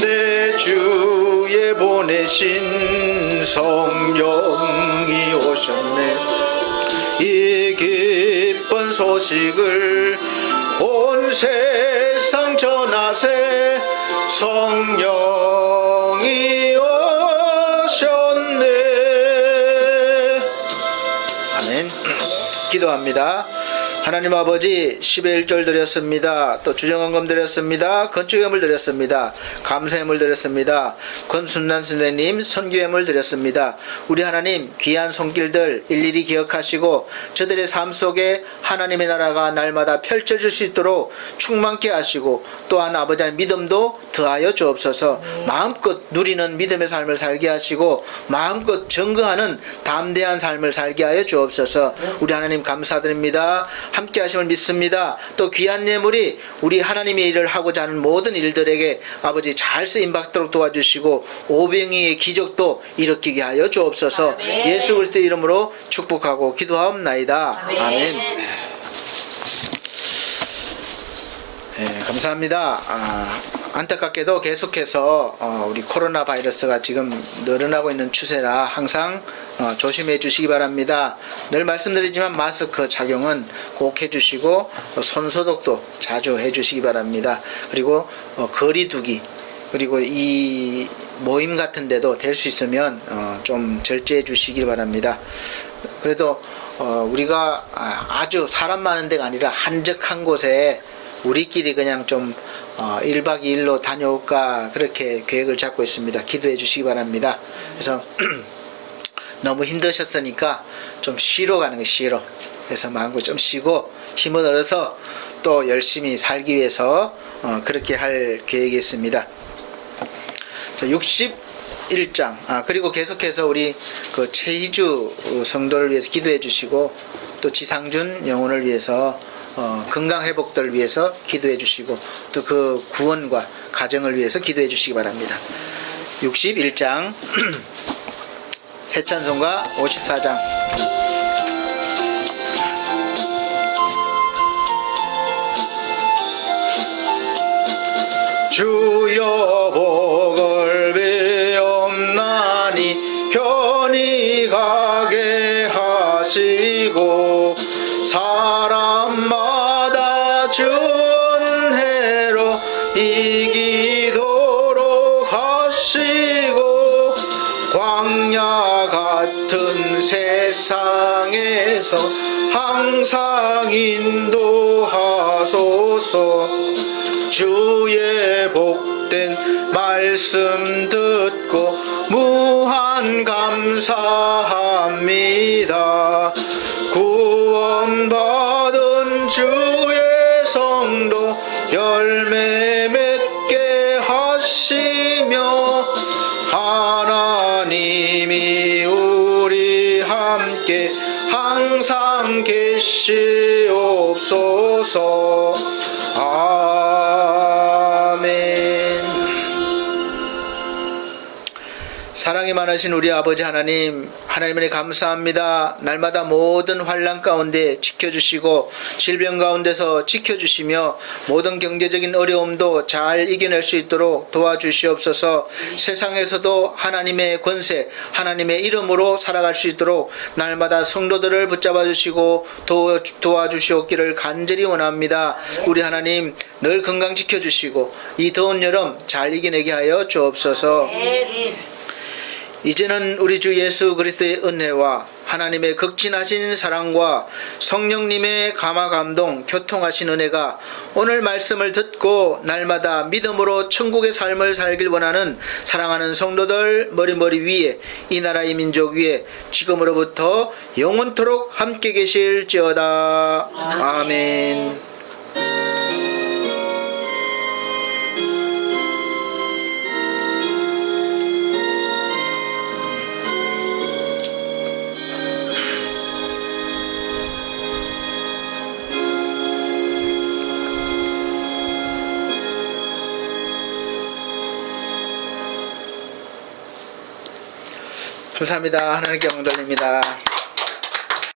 내 주에 보내신 성령이 오셨네. 이 기쁜 소식을 온 세상 전하세. 성령이 오셨네. 아멘. 기도합니다. 하나님 아버지, 10의 1절 드렸습니다. 또 주정헌금 드렸습니다. 건축예물 드렸습니다. 감사예물 드렸습니다. 권순난 선생님 선교예물 드렸습니다. 우리 하나님 귀한 손길들 일일이 기억하시고 저들의 삶 속에 하나님의 나라가 날마다 펼쳐질 수 있도록 충만케 하시고, 또한 아버지 하나님 믿음도 더하여 주옵소서. 마음껏 누리는 믿음의 삶을 살게 하시고 마음껏 증거하는 담대한 삶을 살게 하여 주옵소서. 우리 하나님 감사드립니다. 함께 하심을 믿습니다. 또 귀한 예물이 우리 하나님의 일을 하고자 하는 모든 일들에게 아버지 잘 쓰임받도록 도와주시고 오병이의 기적도 일으키게 하여 주옵소서. 아멘. 예수 그리스도의 이름으로 축복하고 기도하옵나이다. 아멘. 아멘. 네, 감사합니다. 안타깝게도 계속해서 우리 코로나 바이러스가 지금 늘어나고 있는 추세라 항상 조심해 주시기 바랍니다. 늘 말씀드리지만 마스크 착용은 꼭 해주시고 손 소독도 자주 해주시기 바랍니다. 그리고 거리 두기, 그리고 이 모임 같은 데도 될 수 있으면 좀 절제해 주시기 바랍니다. 그래도 우리가 아주 사람 많은 데가 아니라 한적한 곳에 우리끼리 그냥 좀 1박 2일로 다녀올까 그렇게 계획을 잡고 있습니다. 기도해 주시기 바랍니다. 그래서 너무 힘드셨으니까 좀 쉬러 가는 게 쉬러. 그래서 마음껏 좀 쉬고 힘을 얻어서 또 열심히 살기 위해서 그렇게 할 계획이 있습니다. 61장 그리고 계속해서 우리 그 최희주 성도를 위해서 기도해 주시고, 또 지상준 영혼을 위해서 건강 회복들을 위해서 기도해 주시고, 또 그 구원과 가정을 위해서 기도해 주시기 바랍니다. 61장 새 찬송가 54장. 주여 복을 비옵나니 편히 가게 하시고, 사람마다 주 은혜로 이기도록 하시고, 광야 같은 세상에서 항상 인도하소서. 주의 복된 말씀 듣고 무한 감사합니다. 구원받은 주의 성도 열매 맺게 하시며, 하나님이 우리 함께 항상 계시옵소서. 아멘. 사랑이 많으신 우리 아버지 하나님, 하나님을 감사합니다. 날마다 모든 환난 가운데 지켜주시고 질병 가운데서 지켜주시며 모든 경제적인 어려움도 잘 이겨낼 수 있도록 도와주시옵소서. 세상에서도 하나님의 권세, 하나님의 이름으로 살아갈 수 있도록 날마다 성도들을 붙잡아 주시고 도와주시옵기를 간절히 원합니다. 우리 하나님 늘 건강 지켜주시고 이 더운 여름 잘 이겨내게 하여 주옵소서. 이제는 우리 주 예수 그리스도의 은혜와 하나님의 극진하신 사랑과 성령님의 감화 감동 교통하신 은혜가 오늘 말씀을 듣고 날마다 믿음으로 천국의 삶을 살길 원하는 사랑하는 성도들 머리 위에, 이 나라의 민족 위에 지금으로부터 영원토록 함께 계실지어다. 아멘. 감사합니다. 하나님께 영광 돌립니다.